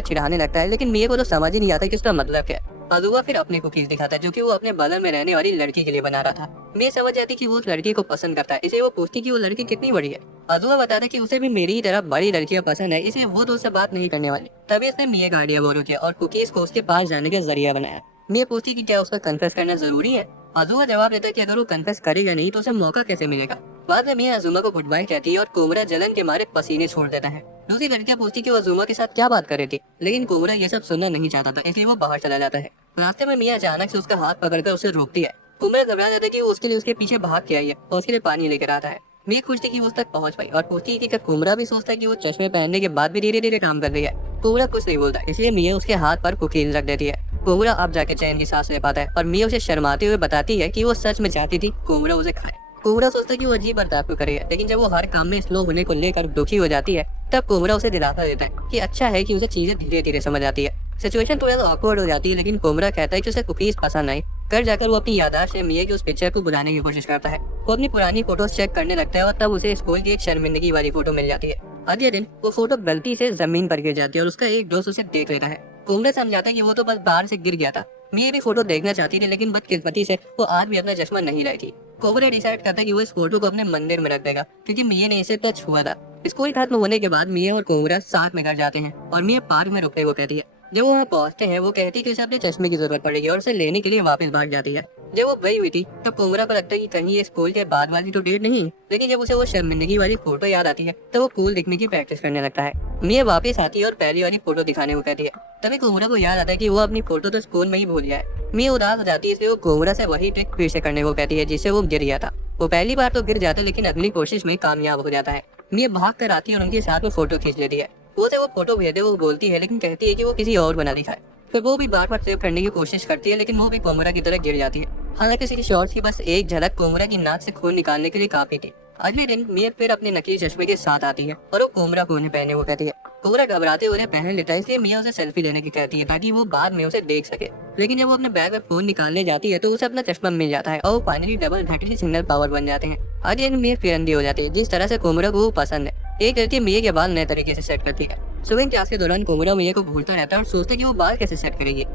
चिढ़ाने लगता है, लेकिन मिया को तो समझ ही नहीं आता कि उसका मतलब क्या है। अजूबा फिर अपने कुकीज दिखाता है जो कि वो अपने बगल में रहने वाली लड़की के लिए बना रहा था। मिया समझ जाती कि वो उस लड़की को पसंद करता है, इसलिए वो पूछती कि वो लड़की कितनी बड़ी है। अजूबा बताता है कि उसे भी मेरी ही तरह बड़ी लड़कियां पसंद है, इसलिए वो तो उससे बात नहीं करने वाली। तभी उसने मिया का आइडिया बोलो किया और कुकीज को उसके पास जाने का जरिया बनाया। मिया पूछती कि क्या उसका कन्फेस करना जरूरी है। अजूबा जवाब देता है कि अगर वो कन्फेस करेगा नहीं तो उसे मौका कैसे मिलेगा। बाद में मिया अजूमा को गुड बाय कहती है और कोमरा जलन के मारे पसीने छोड़ देता है। दूसरी लड़कियां पूछती कि वो अजूमा के साथ क्या बात कर रही थी, लेकिन कोमरा ये सब सुनना नहीं चाहता था, इसलिए वो बाहर चला जाता है। रास्ते में मिया अचानक से उसका हाथ पकड़कर उसे रोकती है। कोमरा घबरा जाता है कि वो उसके लिए उसके पीछे भाग के आई है और उसके लिए पानी लेकर आता है। मिया खुश थी कि वो उस तक पहुंच पाई और पूछती है कि क्या कोमरा भी सोचता है कि वो चश्मे पहनने के बाद भी धीरे धीरे काम कर रही है। कोमरा कुछ नहीं बोलता, इसलिए मिया उसके हाथ पर कुकीज रख देती है। कोमरा अब जाके चैन की सांस ले पाता है और मिया उसे शर्माते हुए बताती है कि वो सच में चाहती थी कोमरा उसे खाए। कोमरा सोचता है कि वो अजीब बर्ताव क्यों करेगा, लेकिन जब वो हर काम में स्लो होने को लेकर दुखी हो जाती है तब कोमरा उसे दिलासा देता है कि अच्छा है कि उसे चीजें धीरे धीरे समझ आती है। सिचुएशन थोड़ा सा ऑकवर्ड हो जाती है, लेकिन कोमरा कहता है कि उसे कुकीज पसंद आई। घर जाकर वो अपनी याददाश्त से मिया की उस पिक्चर को बुलाने की कोशिश करता है। वो अपनी पुरानी फोटोज चेक करने लगता है और तब उसे स्कूल की एक शर्मिंदगी वाली फोटो मिल जाती है। अगले दिन वो फोटो गलती से जमीन पर गिर जाती है और उसका एक दोस्त उसे देख लेता है। कोमरा समझाता है कि वो तो बस बाहर से गिर गया था। मिया भी फोटो देखना चाहती थी, लेकिन बदकिस्मती से वो आज भी अपना चश्मा नहीं लाई थी। कोमरा डिसाइड करता है कि वो इस फोटो को अपने मंदिर में रख देगा, क्योंकि मिया ने इसे टच हुआ था। स्कूल खत्म होने के बाद मिया और कोमरा साथ में घर जाते हैं और मिया पार्क में रुकने को कहती है। जब वो वहाँ पहुंचते हैं वो कहती है कि उसे अपने चश्मे की जरूरत पड़ेगी और उसे लेने के लिए वापस भाग जाती है। जब वो गई हुई थी तब कोमरा को लगता है कि कहीं ये स्कूल के बाद वाली तो डेट नहीं, लेकिन जब उसे वो शर्मिंदगी वाली फोटो याद आती है तो वो कूल दिखने की प्रैक्टिस करने लगता है। मिया वापस आती है और पहली वाली फोटो दिखाने को कहती है। तभी कोमरा को याद आता है कि वो अपनी फोटो तो स्कूल में ही भूल गया है। मिया उदास हो जाती है, इसलिए वो कोमरा से वही ट्रिक फिर से करने को कहती है जिससे वो गिर गया था। वो पहली बार तो गिर जाता है, लेकिन अगली कोशिश में कामयाब हो जाता है। मिया भाग कर आती है और उनके साथ में फोटो खींच लेती है। उसे वो फोटो भेजे वो बोलती है, लेकिन कहती है कि वो किसी और बना दिखाए। फिर वो भी बार बार सेव करने की कोशिश करती है, लेकिन वो भी कोमरा की तरह गिर जाती है। हालांकि उसकी शॉर्ट्स की बस एक झलक कोमरा की नाक से खून निकालने के लिए काफी थी। अगले दिन मिया फिर अपने नकली चश्मे के साथ आती है और वो कोमरा को उन्हें पहने को कहती है। कोमरा घबराते हुए पहन लेता है, इसलिए मिया उसे सेल्फी लेने की कहती है ताकि वो बाद में उसे देख सके। लेकिन जब वो अपने बैग में फोन निकालने जाती है तो उसे अपना चश्मा मिल जाता है और वो finally double battery signal power बन जाते हैं। अगले दिन मिया फिर अंधी हो जाती है, जिस तरह से कोमरा को वो पसंद है। एक लड़की मिया के बाल नए तरीके से सेट करती है। स्विमिंग क्लास के दौरान कोमरा मिया को घूरता रहता है और सोचता है कि वो बाल कैसे सेट करेगी।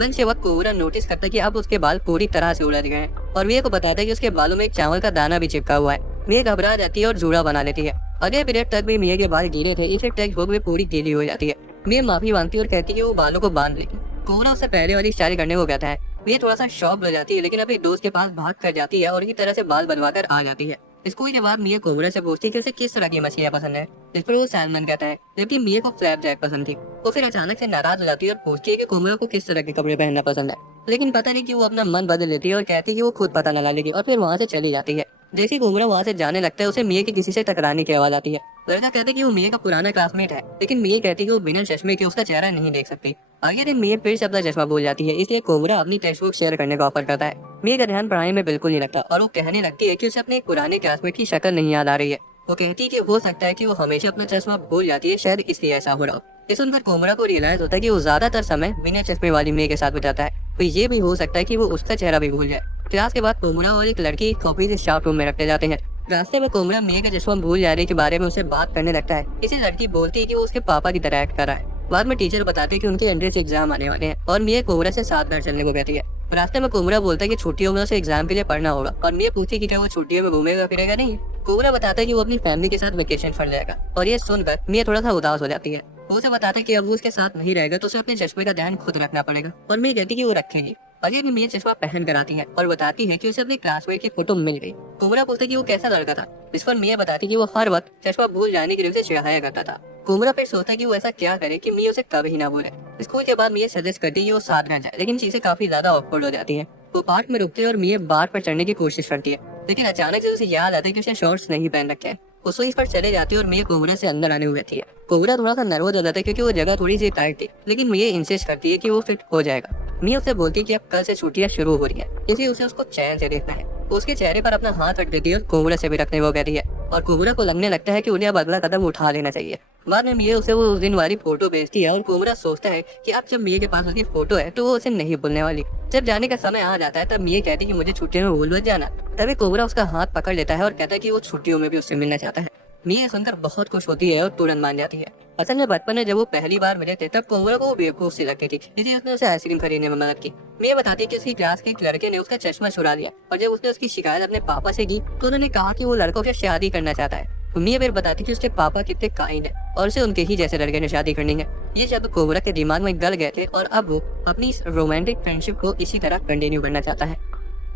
लंच के वक्त कोमरा नोटिस करता है कि अब उसके बाल पूरी तरह से उलझ गए हैं और मिया को बताता है कि उसके बालों में एक चावल का दाना भी चिपका हुआ है। मिया घबरा जाती है और जूड़ा बना लेती है। अगले पीरियड तक भी मिया के बाल गीले थे, इसे टेक्स्ट बुक में पूरी गीली हो जाती है। मिया माफी मांगती है और कहती है कि वो बालों को बांध लेगी। कोमरा उससे पहले वाली स्टाइल करने को कहता है। मिया थोड़ा सा शॉक हो जाती है, लेकिन अपने दोस्त के पास भाग कर जाती है और इसी तरह से बाल बनवा कर आ जाती है। स्कूल के बाद मिया कोमरा से पूछती है कि उसे किस तरह की मछलियां पसंद है, जिस पर वो सैल्मन कहता है, जबकि मिया को फ्लैपजैक पसंद थी। वो फिर अचानक से नाराज हो जाती है और पूछती है कि कोमरा को किस तरह के कपड़े पहनना पसंद है, लेकिन पता नहीं कि वो अपना मन बदल लेती है और कहती है कि वो खुद पता न लेगी और फिर वहाँ से चली जाती है। जैसे कोमरा वहाँ से जाने लगता है उसे मिया के किसी से टकराने की आवाज आती है। लड़का कहता है कि वो मिया का पुराना क्लासमेट है, लेकिन मिया कहती है कि वो बिना चश्मे के उसका चेहरा नहीं देख सकती। अगले दिन मिया फिर से अपना चश्मा भूल जाती है, इसलिए कोमरा अपनी टेक्स्ट बुक शेयर करने का ऑफर करता है। मिया का ध्यान पढ़ाई में बिल्कुल नहीं लगता और वो कहने लगती है कि उसे अपने पुराने क्लासमेट की शक्ल नहीं याद आ रही है। वो कहती है कि हो सकता है कि वो हमेशा अपना चश्मा भूल जाती है, शायद इसलिए ऐसा हो रहा हो। ये सुनकर कोमरा को रियलाइज होता है कि वो ज्यादातर समय बिना चश्मे वाली मिया के साथ बिताता है, तो ये भी हो सकता है कि वो उसका चेहरा भी भूल जाए। क्लास के बाद कोमरा और एक लड़की कॉपी से स्टाफ रूम में रखते जाते हैं। रास्ते में कोमरा मिया का चश्मा भूल जाने के बारे में उसे बात करने लगता है। इसे लड़की बोलती है कि वो उसके पापा की तरह एक्ट कर रहा है। बाद में टीचर बताते हैं कि उनके एंट्रेंस एग्जाम आने वाले हैं और मिया कोमरा से साथ घर चलने को कहती है। रास्ते में कोमरा बोलता है कि छुट्टियों में उसे एग्जाम के लिए पढ़ना होगा और मिया पूछती है कि क्या वो छुट्टियों में घूमेगा फिरेगा नहीं। कोमरा बताता है कि वो अपनी फैमिली के साथ वेकेशन पर जाएगा और ये सुनकर मिया थोड़ा सा उदास हो जाती है। वो उसे बताता है कि अब वो उसके साथ नहीं रहेगा तो उसे अपने चश्मे का ध्यान खुद रखना पड़ेगा और मिया कहती है कि वो रखेगी। अजय भी मिया चश्मा पहन कर आती है और बताती है कि उसे अपने क्लासमेट की फोटो मिल गई। कोमरा पूछता है कि वो कैसा लड़का था, इस पर मिया बताती है कि वो हर वक्त चश्मा भूल जाने की वजह से चिढ़ाया करता था। कोमरा फिर सोचता है कि वो ऐसा क्या करे कि मिया उसे कभी ना बोले। स्कूल के बाद मिया सजेस्ट करती है कि वो साथ रह जाए, लेकिन चीजें काफी ज्यादा ऑकवर्ड हो जाती है। वो पार्क में रुकते हैं और मिया बार पर चढ़ने की कोशिश करती है, लेकिन अचानक से उसे याद आता है कि उसने शॉर्ट्स नहीं पहन रखे हैं। वो सुई पर चले जाती है और मिया कोमरा से अंदर आने को कहती है। कोमरा थोड़ा सा नर्वस हो जाता है क्योंकि वो जगह थोड़ी सी टाइट थी, लेकिन मिया इंसिस्ट करती है कि वो फिट हो जाएगा। मिया उससे बोलती है कि अब कल से छुट्टियां शुरू हो रही है, इसलिए उसे उसको चैन से देखना है। वो उसके चेहरे पर अपना हाथ रख देती है और कोमरा से भी रखने को कहती है। और कोबरा को लगने लगता है कि उन्हें अब अगला कदम उठा लेना चाहिए। बाद में मिए उसे वो उस दिन वाली फोटो भेजती है और कोबरा सोचता है कि अब जब मिए के पास उसकी फोटो है तो वो उसे नहीं भूलने वाली। जब जाने का समय आ जाता है तब मिए कहती है कि मुझे छुट्टियों में भूल मत जाना। तभी कोबरा उसका हाथ पकड़ लेता है और कहता है कि वो छुट्टियों में भी उससे मिलना चाहता है। मिए सुनकर बहुत खुश होती है और तुरंत मान जाती है। असल में बचपन में जब वो पहली बार मिले थे तब कोबरा को वो बेवकूफ सी लगती थी, इसलिए उसने उसे आइसक्रीम खरीदने में मदद की। मिए बताती है कि उसकी क्लास के एक लड़के ने उसका चश्मा चुरा लिया और जब उसने उसकी शिकायत अपने पापा से की तो उन्होंने कहा कि वो लड़कों से शादी करना चाहता है। मिए फिर बताती कि उसके पापा कितने काइंड है और उसे उनके ही जैसे लड़के ने शादी करनी है। ये शब्द कोबरा के दिमाग में गल गए थे और अब वो अपनी इस रोमांटिक फ्रेंडशिप को इसी तरह कंटिन्यू करना चाहता है।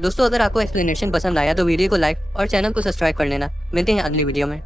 दोस्तों, अगर आपको एक्सप्लेनेशन पसंद आया तो वीडियो को लाइक और चैनल को सब्सक्राइब कर लेना। मिलते हैं अगली वीडियो में।